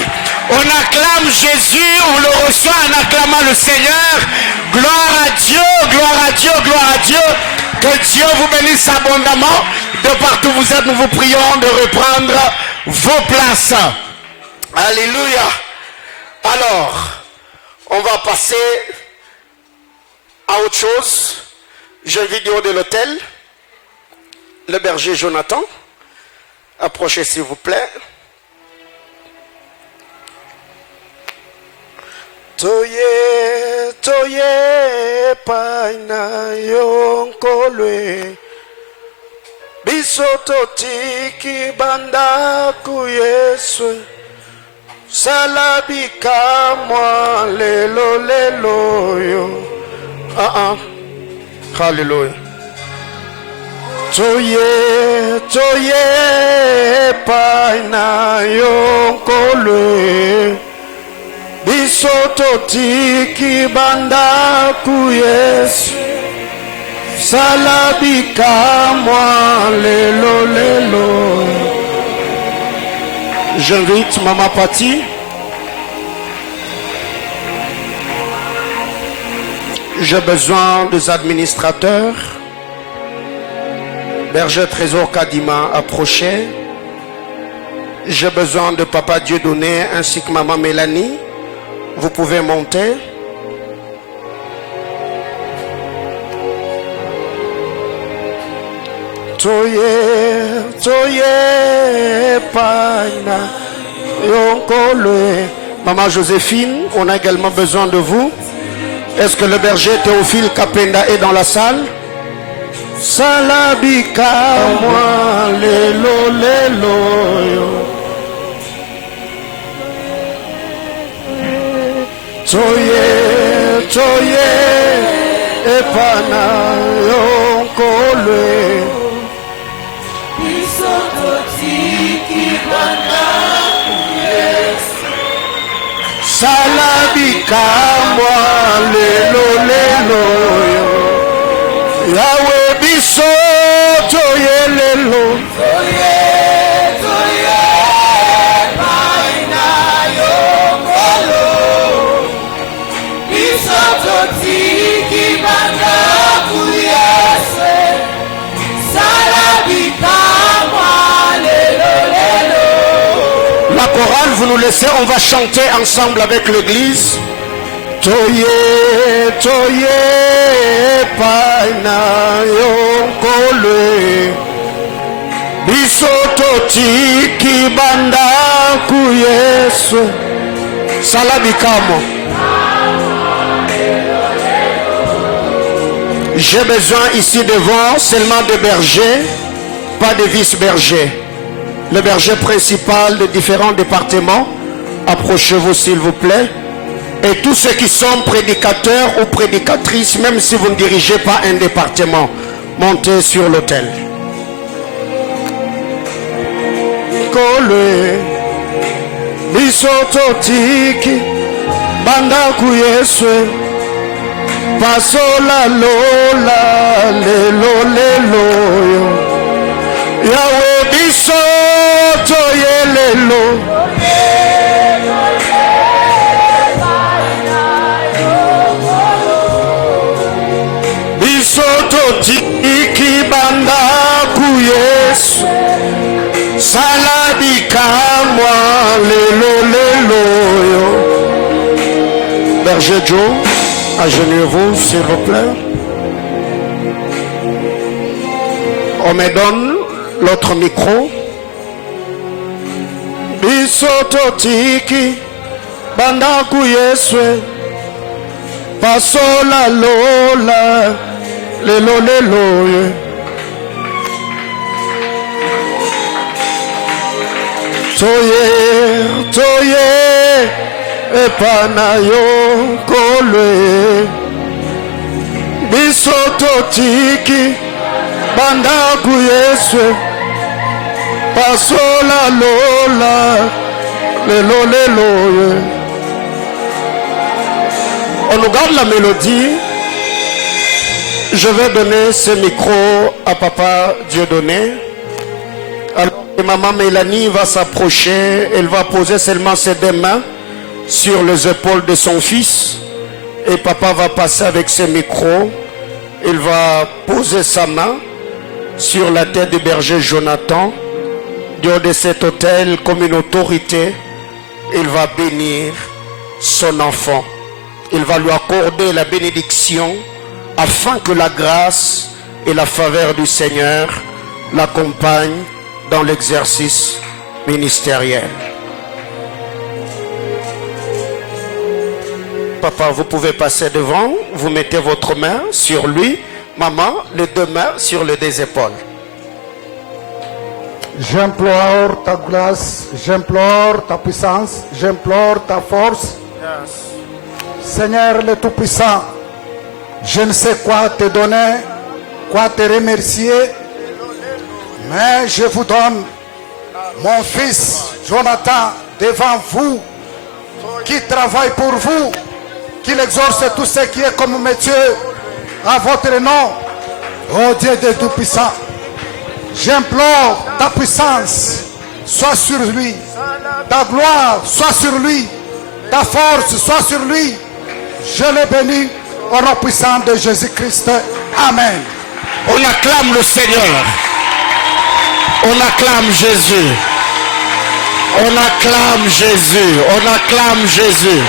On acclame Jésus, on le reçoit en acclamant le Seigneur. Gloire à Dieu, gloire à Dieu, gloire à Dieu. Que Dieu vous bénisse abondamment. De partout où vous êtes, nous vous prions de reprendre vos places. Alléluia. Alors, on va passer à autre chose. J'ai une vidéo de l'hôtel. Le berger Jonathan. Approchez s'il vous plaît. Toye, toye, paina yonkolwe. Bisototi banda kuyesu. Salabika moi lelo lelo yo. Hallelujah. Toye, toye, paina yonkolwe. Bisototi kibanda kuyesu. Salabika moi lelo lelo. J'invite Maman Patti. J'ai besoin des administrateurs. Berger Trésor Kadima approché. J'ai besoin de Papa Dieudonné ainsi que Maman Mélanie. Vous pouvez monter. Toye, toye, paina, yonkole. Maman Joséphine, on a également besoin de vous. Est-ce que le berger Théophile Kapenda est dans la salle? Salabika, moi, lelo, lelo, yo. Toye, toye, epana yonkole. Salabika mwa lelo lelo yo. Yahweh biso toye lelo. Toye, toye, maina yonkolo. Biso totiki banda kuyase. Salabika mwa lelo lelo. La chorale, vous nous laissez, on va chanter ensemble avec l'église. Toye, toye, paina yonkole. Bisoto tiki banda kuyesu. Salabikamo. J'ai besoin ici devant seulement de bergers, pas de vice-bergers. Le berger principal de différents départements, approchez-vous s'il vous plaît. Et tous ceux qui sont prédicateurs ou prédicatrices, même si vous ne dirigez pas un département, montez sur l'autel. Kole, bisoto tiki, banda kuyeswe, pasola lola, lelo lelo yo. Yahweh bisoto yelelo. Bisoto tiki banda kuyesu. Salabika mwa lelo lelo yo. Berger Joe, agenouillez-vous s'il vous plaît. On me donne l'autre micro. Bisoto tiki banda kuyeswe. Pasola lola lelo lelo ye. Toye toye epana yonkole. Bisoto tiki banda kuyeswe. Pasola lola lelo lelo ye. On nous garde la mélodie. Je vais donner ce micro à Papa Dieudonné. Alors que Maman Mélanie va s'approcher. Elle va poser seulement ses deux mains sur les épaules de son fils. Et Papa va passer avec ce micro. Il va poser sa main sur la tête du berger Jonathan. Dieu de cet autel comme une autorité. Il va bénir son enfant. Il va lui accorder la bénédiction afin que la grâce et la faveur du Seigneur l'accompagnent dans l'exercice ministériel. Papa, vous pouvez passer devant, vous mettez votre main sur lui, maman, les deux mains sur les deux épaules. J'implore ta grâce, j'implore ta puissance, j'implore ta force. Seigneur le Tout-Puissant, je ne sais quoi te donner, quoi te remercier, mais je vous donne mon fils Jonathan devant vous, qui travaille pour vous, qui exorce tout ce qui est comme métier à votre nom, ô Dieu de Tout-Puissant. J'implore ta puissance, soit sur lui, ta gloire soit sur lui, ta force soit sur lui. Je le bénis au nom puissant de Jésus-Christ. Amen. On acclame le Seigneur. On acclame Jésus. On acclame Jésus. On acclame Jésus.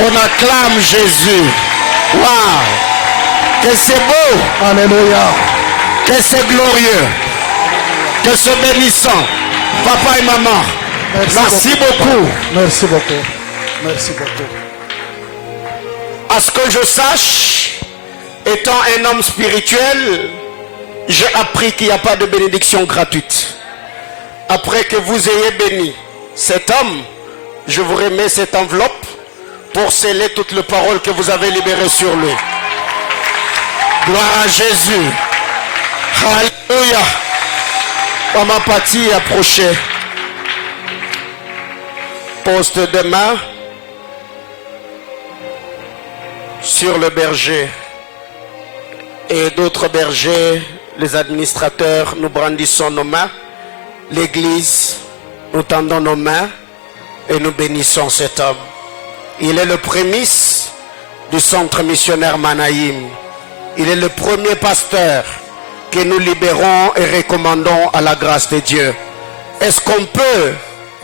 On acclame Jésus. Waouh! Que c'est beau. Alléluia. Que c'est glorieux. Que c'est bénissant. Papa et maman. Merci beaucoup. Merci beaucoup. Merci beaucoup. À ce que je sache, étant un homme spirituel, j'ai appris qu'il n'y a pas de bénédiction gratuite. Après que vous ayez béni cet homme, je vous remets cette enveloppe pour sceller toutes les paroles que vous avez libérées sur lui. Gloire à Jésus. Alléluia. Maman Patti, approchez. Poste de main sur le berger. Et d'autres bergers, les administrateurs, nous brandissons nos mains. L'église, nous tendons nos mains et nous bénissons cet homme. Il est le prémisse du centre missionnaire Manaïm. Il est le premier pasteur que nous libérons et recommandons à la grâce de Dieu. Est-ce qu'on peut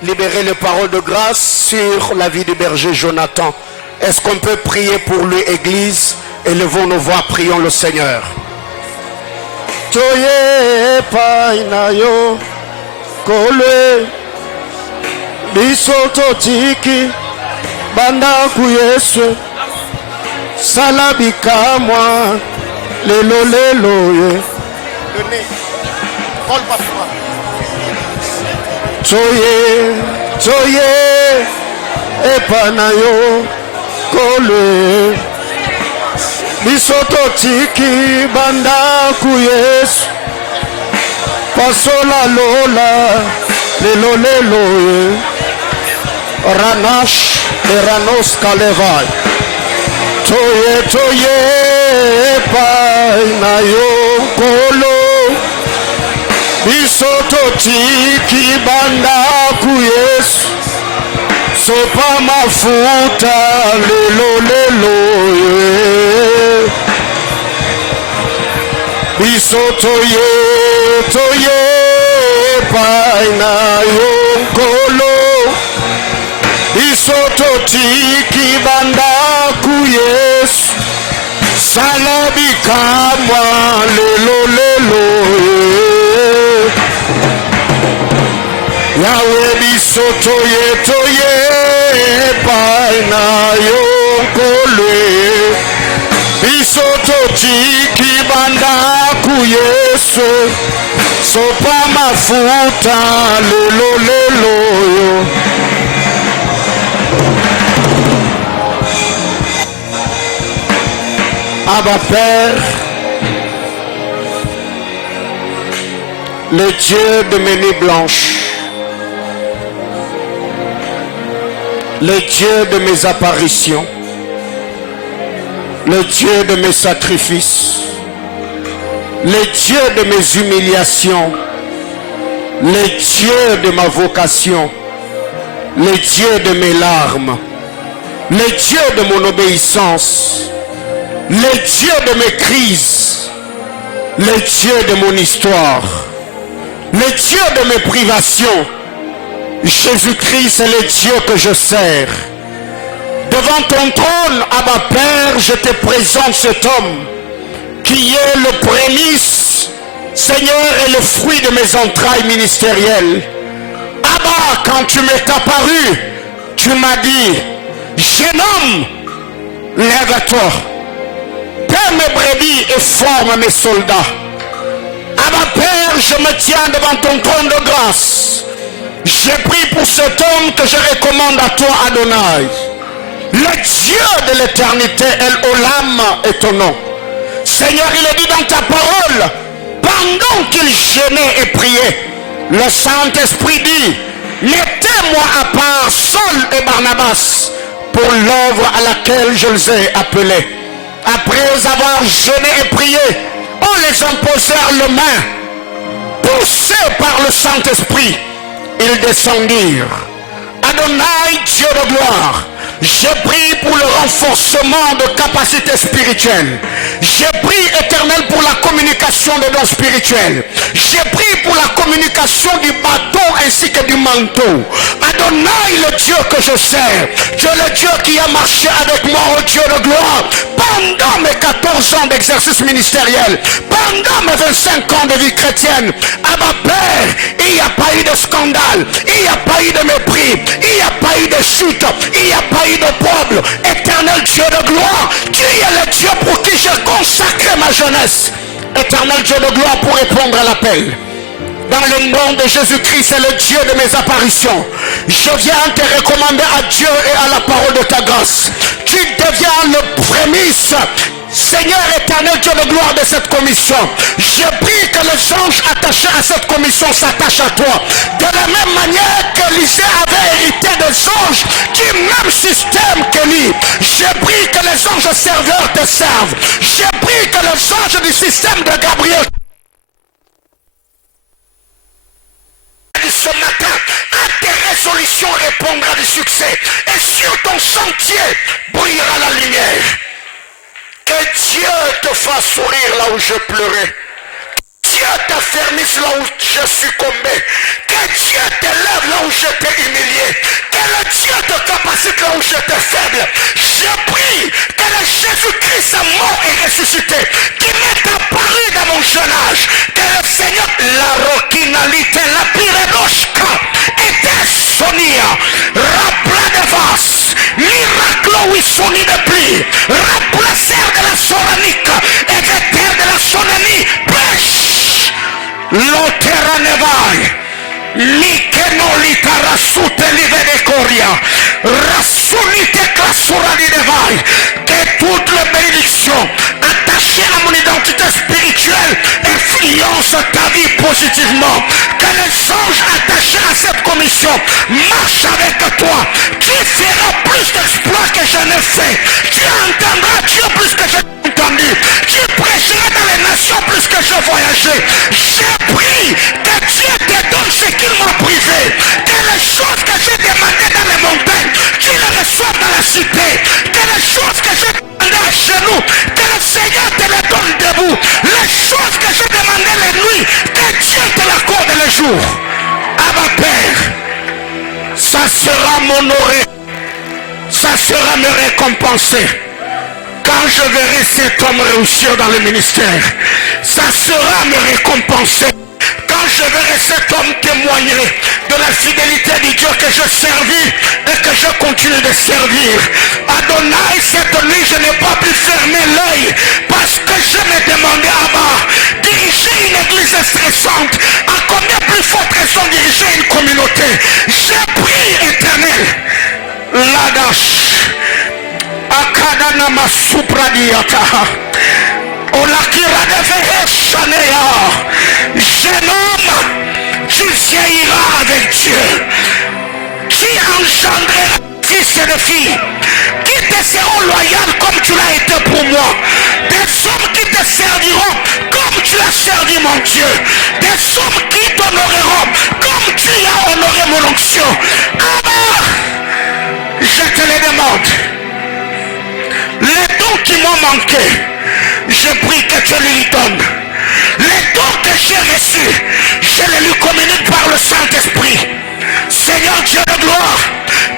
libérer les paroles de grâce sur la vie du berger Jonathan? Est-ce qu'on peut prier pour lui, Église? Élevons nos voix, prions le Seigneur. Toye painayo kole bisoto tiki banda kuyesu salabika moi lelo ye toye epanayo kole bisoto tiki banda kuyesu pasola lola lelo ye ranash eranos kalevai toye painayo kolo bisoto tiki banda kuyesu sopa mafuta lelo ye bisoto toye painayo kolo bisoto tiki banda kuyesu salabika mwa lelo Yahweh bisoto toye painayo kolo bisoto tiki banda kuyesu sopa mafuta lelo Abba Père, le Dieu de mes nuits blanches, le Dieu de mes apparitions, le Dieu de mes sacrifices, le Dieu de mes humiliations, le Dieu de ma vocation, le Dieu de mes larmes, le Dieu de mon obéissance, le Dieu de mes crises, le Dieu de mon histoire, le Dieu de mes privations. Jésus-Christ est le Dieu que je sers. Devant ton trône, Abba Père, je te présente cet homme qui est le prémisse, Seigneur, et le fruit de mes entrailles ministérielles. Abba, quand tu m'es apparu, tu m'as dit, jeune homme, lève-toi, paie mes brebis et forme mes soldats. Abba Père, je me tiens devant ton trône de grâce. J'ai pris pour cet homme que je recommande à toi, Adonai. Le Dieu de l'éternité, El Olam est ton nom. Seigneur, il est dit dans ta parole, pendant qu'il jeûnait et priait, le Saint-Esprit dit, mettez-moi à part Saul et Barnabas pour l'œuvre à laquelle je les ai appelés. Après avoir jeûné et prié, on les imposèrent les mains. Poussés par le Saint-Esprit, ils descendirent. Adonai, Dieu de gloire, j'ai prié pour le renforcement de capacités spirituelles. J'ai prié, Éternel, pour la communication des dons spirituels. J'ai prié pour la communication du bâton ainsi que du manteau. Adonai, le Dieu que je sers, Dieu le Dieu qui a marché avec moi, au Dieu de gloire, pendant mes 14 ans d'exercice ministériel, pendant mes 25 ans de vie chrétienne. Abba Père, il n'y a pas eu de scandale, il n'y a pas eu de mépris, il n'y a pas eu de chute, il n'y a pas eu de peuple. Éternel Dieu de gloire, tu es le Dieu pour qui j'ai consacré ma jeunesse. Éternel Dieu de gloire, pour répondre à l'appel. Dans le nom de Jésus-Christ, c'est le Dieu de mes apparitions. Je viens te recommander à Dieu et à la parole de ta grâce. le prémisse. Seigneur éternel, Dieu de gloire de cette commission, je prie que les anges attachés à cette commission s'attachent à toi. De la même manière que Élisée avait hérité des anges du même système que lui, je prie que les anges serveurs te servent. Je prie que les anges du système de Gabriel ce matin, à tes résolutions répondra du succès. Et sur ton sentier brillera la lumière. Que Dieu te fasse sourire là où je pleurais. Que Dieu t'affermisse là où je succombais. Que Dieu t'élève là où j'étais humilié. Que le Dieu te capacite là où j'étais faible. Je prie que le Jésus-Christ mort et ressuscité, qui m'est apparu dans mon jeune âge, que le Seigneur, la roquinalité, la piredoshka, était sonia, rappela de vas, miracle où ils sont ni de pli, remplacer de la soranique, et de terre de la sonanie, pêche, l'otera nevaille. Likenolita rasute livede coria, rasunite clasurani devai. Que toutes les bénédictions attachées à mon identité spirituelle influencent ta vie positivement. Que les anges attachés à cette commission marchent avec toi. Tu feras plus d'exploits que je n'ai fait. Tu entendras Dieu plus que j'ai entendu. Tu prêcheras dans les nations plus que je voyageais. J'ai pris que Dieu te donne ce qu'il m'a privé. Que les choses que j'ai demandées dans les montagnes, tu les reçois dans la cité. Que les choses que j'ai demandées à genoux, que le Seigneur te les donne debout. Les choses que j'ai demandées les nuits, que Dieu te l'accorde les jours. À ma Père, ça sera m'honorer. Ça sera me récompenser. Quand je verrai cet homme réussir dans le ministère, ça sera me récompenser. Quand je verrai cet homme témoigner de la fidélité du Dieu que je servis et que je continue de servir. Adonai, cette nuit, je n'ai pas pu fermer l'œil parce que je me demandais diriger une église stressante. À combien plus forte raison diriger une communauté? J'ai pris, Éternel, Ladash, Akadana Masupradiata. Olakira de Chanea. Jeune homme, tu vieilliras avec Dieu. Qui engendrera fils et de filles qui te seront loyaux comme tu l'as été pour moi. Des hommes qui te serviront comme tu as servi mon Dieu. Des hommes qui t'honoreront comme tu as honoré mon onction. Alors, je te les demande. Les dons qui m'ont manqué, je prie que tu lui donnes. Les dons que j'ai reçus, je les lui communique par le Saint-Esprit. Seigneur Dieu de gloire,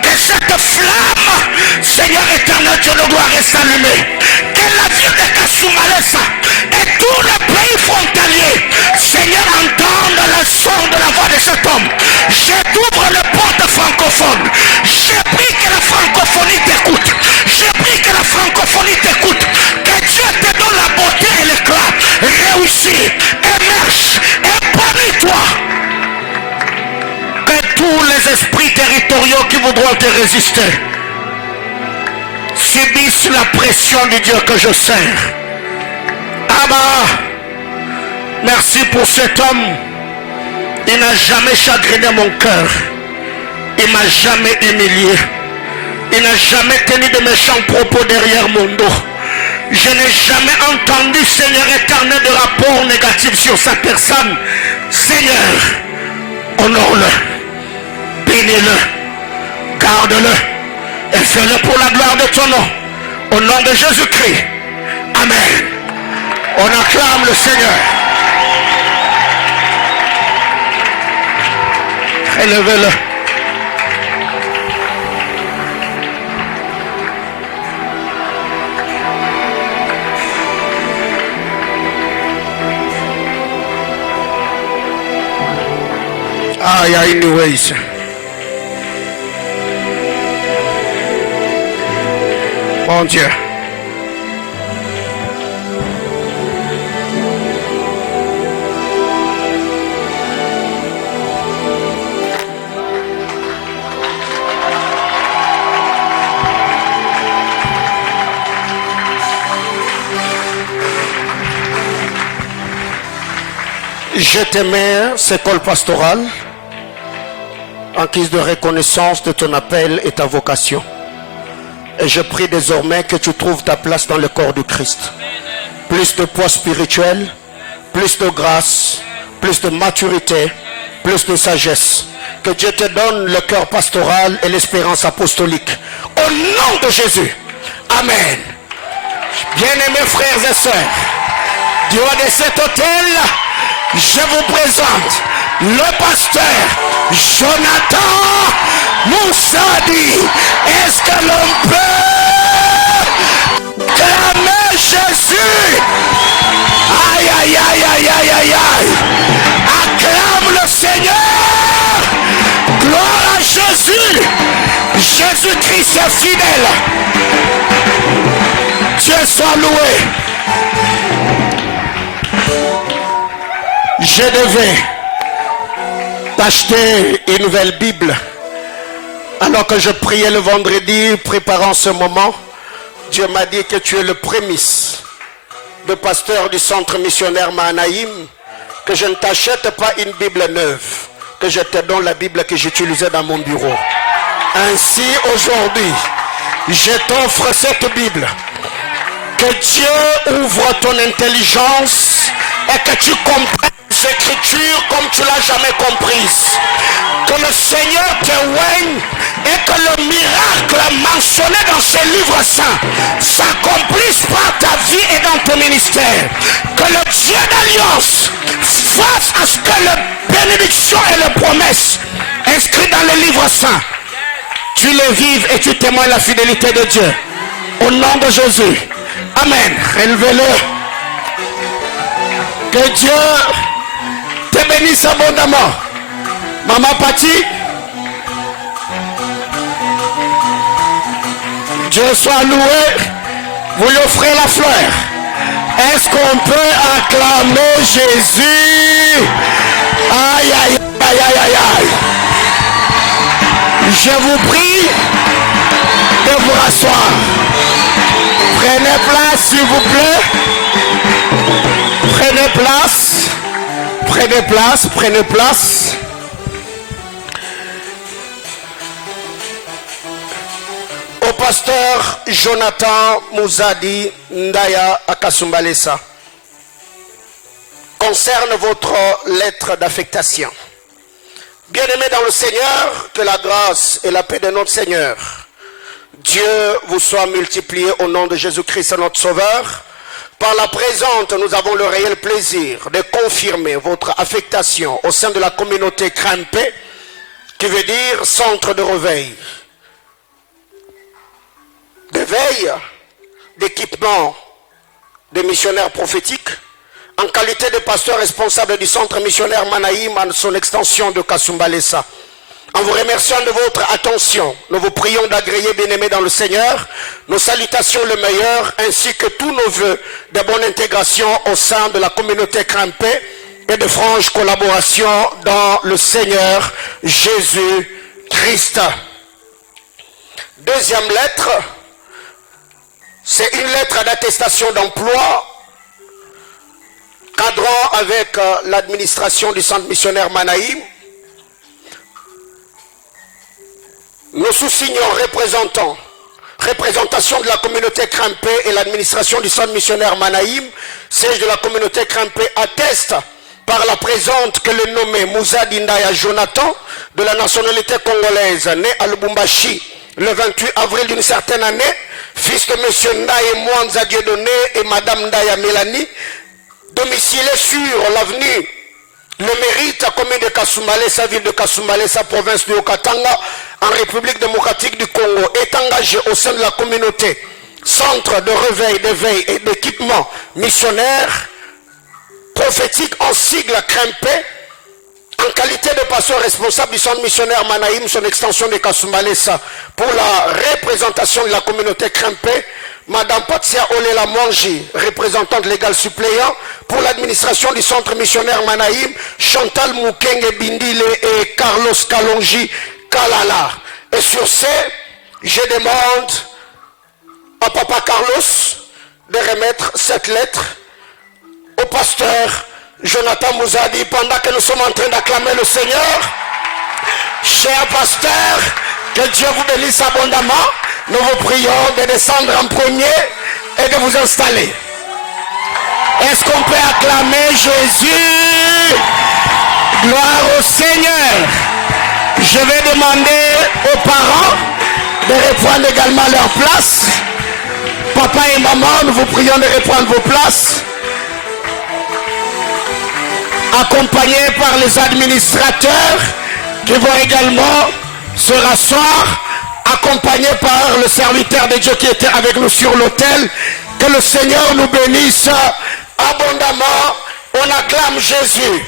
que cette flamme, Seigneur éternel Dieu de gloire, reste allumée. Que la ville de Kasoumalesa et tout le pays frontalier, Seigneur, entende le son de la voix de cet homme. Je t'ouvre le porte francophone. Je prie que la francophonie t'écoute. Je prie que la francophonie t'écoute. Que Dieu te donne la beauté et l'éclat. Réussis, émerge, épanouis-toi. Que tous les esprits territoriaux qui voudront te résister subissent la pression du Dieu que je sers. Abba, merci pour cet homme. Il n'a jamais chagriné mon cœur. Il m'a jamais humilié. Il n'a jamais tenu de méchants propos derrière mon dos. Je n'ai jamais entendu, Seigneur éternel, de rapport négatif sur sa personne. Seigneur, honore-le, bénis-le, garde-le et fais-le pour la gloire de ton nom. Au nom de Jésus-Christ. Amen. On acclame le Seigneur. Élevez-le. Ah, il y a une ways. Mon Dieu. Je t'aimais, cette école pastorale, en guise de reconnaissance de ton appel et ta vocation. Et je prie désormais que tu trouves ta place dans le corps du Christ. Plus de poids spirituel, plus de grâce, plus de maturité, plus de sagesse. Que Dieu te donne le cœur pastoral et l'espérance apostolique. Au nom de Jésus. Amen. Bien-aimés frères et sœurs, du haut de cet hôtel, je vous présente le pasteur Jonathan Moussadi. Est-ce que l'on peut clamer Jésus? Aïe, aïe, aïe, aïe, aïe, aïe, aïe. Acclame le Seigneur. Gloire à Jésus. Jésus-Christ est fidèle. Dieu soit loué. Je devais t'acheter une nouvelle Bible. Alors que je priais le vendredi, préparant ce moment, Dieu m'a dit que tu es le prémisse de pasteur du centre missionnaire Mahanaïm, que je ne t'achète pas une Bible neuve, que je te donne la Bible que j'utilisais dans mon bureau. Ainsi, aujourd'hui, je t'offre cette Bible. Que Dieu ouvre ton intelligence et que tu comprennes les Écritures comme tu ne l'as jamais comprise. Que le Seigneur te oigne et que le miracle mentionné dans ce livre saint s'accomplisse par ta vie et dans ton ministère. Que le Dieu d'alliance fasse à ce que les bénédictions et les promesses inscrites dans le livre saint, tu les vives et tu témoignes la fidélité de Dieu. Au nom de Jésus. Amen. Relevez-le. Que Dieu te bénisse abondamment. Maman Pati, Dieu soit loué. Vous lui offrez la fleur. Est-ce qu'on peut acclamer Jésus? Aïe, aïe, aïe, aïe, aïe, aïe. Je vous prie de vous rasseoir. Prenez place, s'il vous plaît. Prenez place. Prenez place, prenez place. Au pasteur Jonathan Moussadi Ndaya Akasumbalesa, concerne votre lettre d'affectation. Bien-aimés dans le Seigneur, que la grâce et la paix de notre Seigneur Dieu vous soit multiplié au nom de Jésus-Christ notre Sauveur. Par la présente, nous avons le réel plaisir de confirmer votre affectation au sein de la communauté Crampé, qui veut dire centre de réveil. D'éveil, d'équipement des missionnaires prophétiques, en qualité de pasteur responsable du centre missionnaire Mahanaïm en son extension de Kasumbalesa. En vous remerciant de votre attention, nous vous prions d'agréer, bien-aimés dans le Seigneur, nos salutations le meilleur, ainsi que tous nos vœux de bonne intégration au sein de la communauté Crampé et de franche collaboration dans le Seigneur Jésus-Christ. Deuxième lettre, c'est une lettre d'attestation d'emploi cadrant avec l'administration du centre missionnaire Mahanaïm. Nous sous-signons représentation de la communauté Crampé et l'administration du centre missionnaire Mahanaïm, siège de la communauté Crampé, atteste par la présente que le nommé Moussadi Ndaya Jonathan, de la nationalité congolaise, né à Lubumbashi le 28 avril d'une certaine année, fils de M. Ndaye Mwanza Dieudonné et Mme Ndaya Mélanie, domicilé sur l'avenue Le Mérite, commune de Kasumbalesa, ville de Kasumbalesa, province de Okatanga, en République démocratique du Congo, est engagé au sein de la communauté centre de réveil, d'éveil et d'équipement missionnaire prophétique en sigle Crampé, en qualité de pasteur responsable du centre missionnaire Mahanaïm, son extension de Kasumbalesa, pour la représentation de la communauté Crampé, Madame Patsia Olela Manji, représentante légale suppléant, pour l'administration du centre missionnaire Mahanaïm, Chantal Moukenge Bindile et Carlos Kalonji Kalala. Et sur ce, je demande à Papa Carlos de remettre cette lettre au pasteur Jonathan vous a dit pendant que nous sommes en train d'acclamer le Seigneur, cher pasteur, que Dieu vous bénisse abondamment. Nous vous prions de descendre en premier et de vous installer. Est-ce qu'on peut acclamer Jésus? Gloire au Seigneur. Je vais demander aux parents de reprendre également leur place. Papa et maman, nous vous prions de reprendre vos places. Accompagnés par les administrateurs qui vont également se rasseoir, accompagnés par le serviteur de Dieu qui était avec nous sur l'autel. Que le Seigneur nous bénisse abondamment. On acclame Jésus.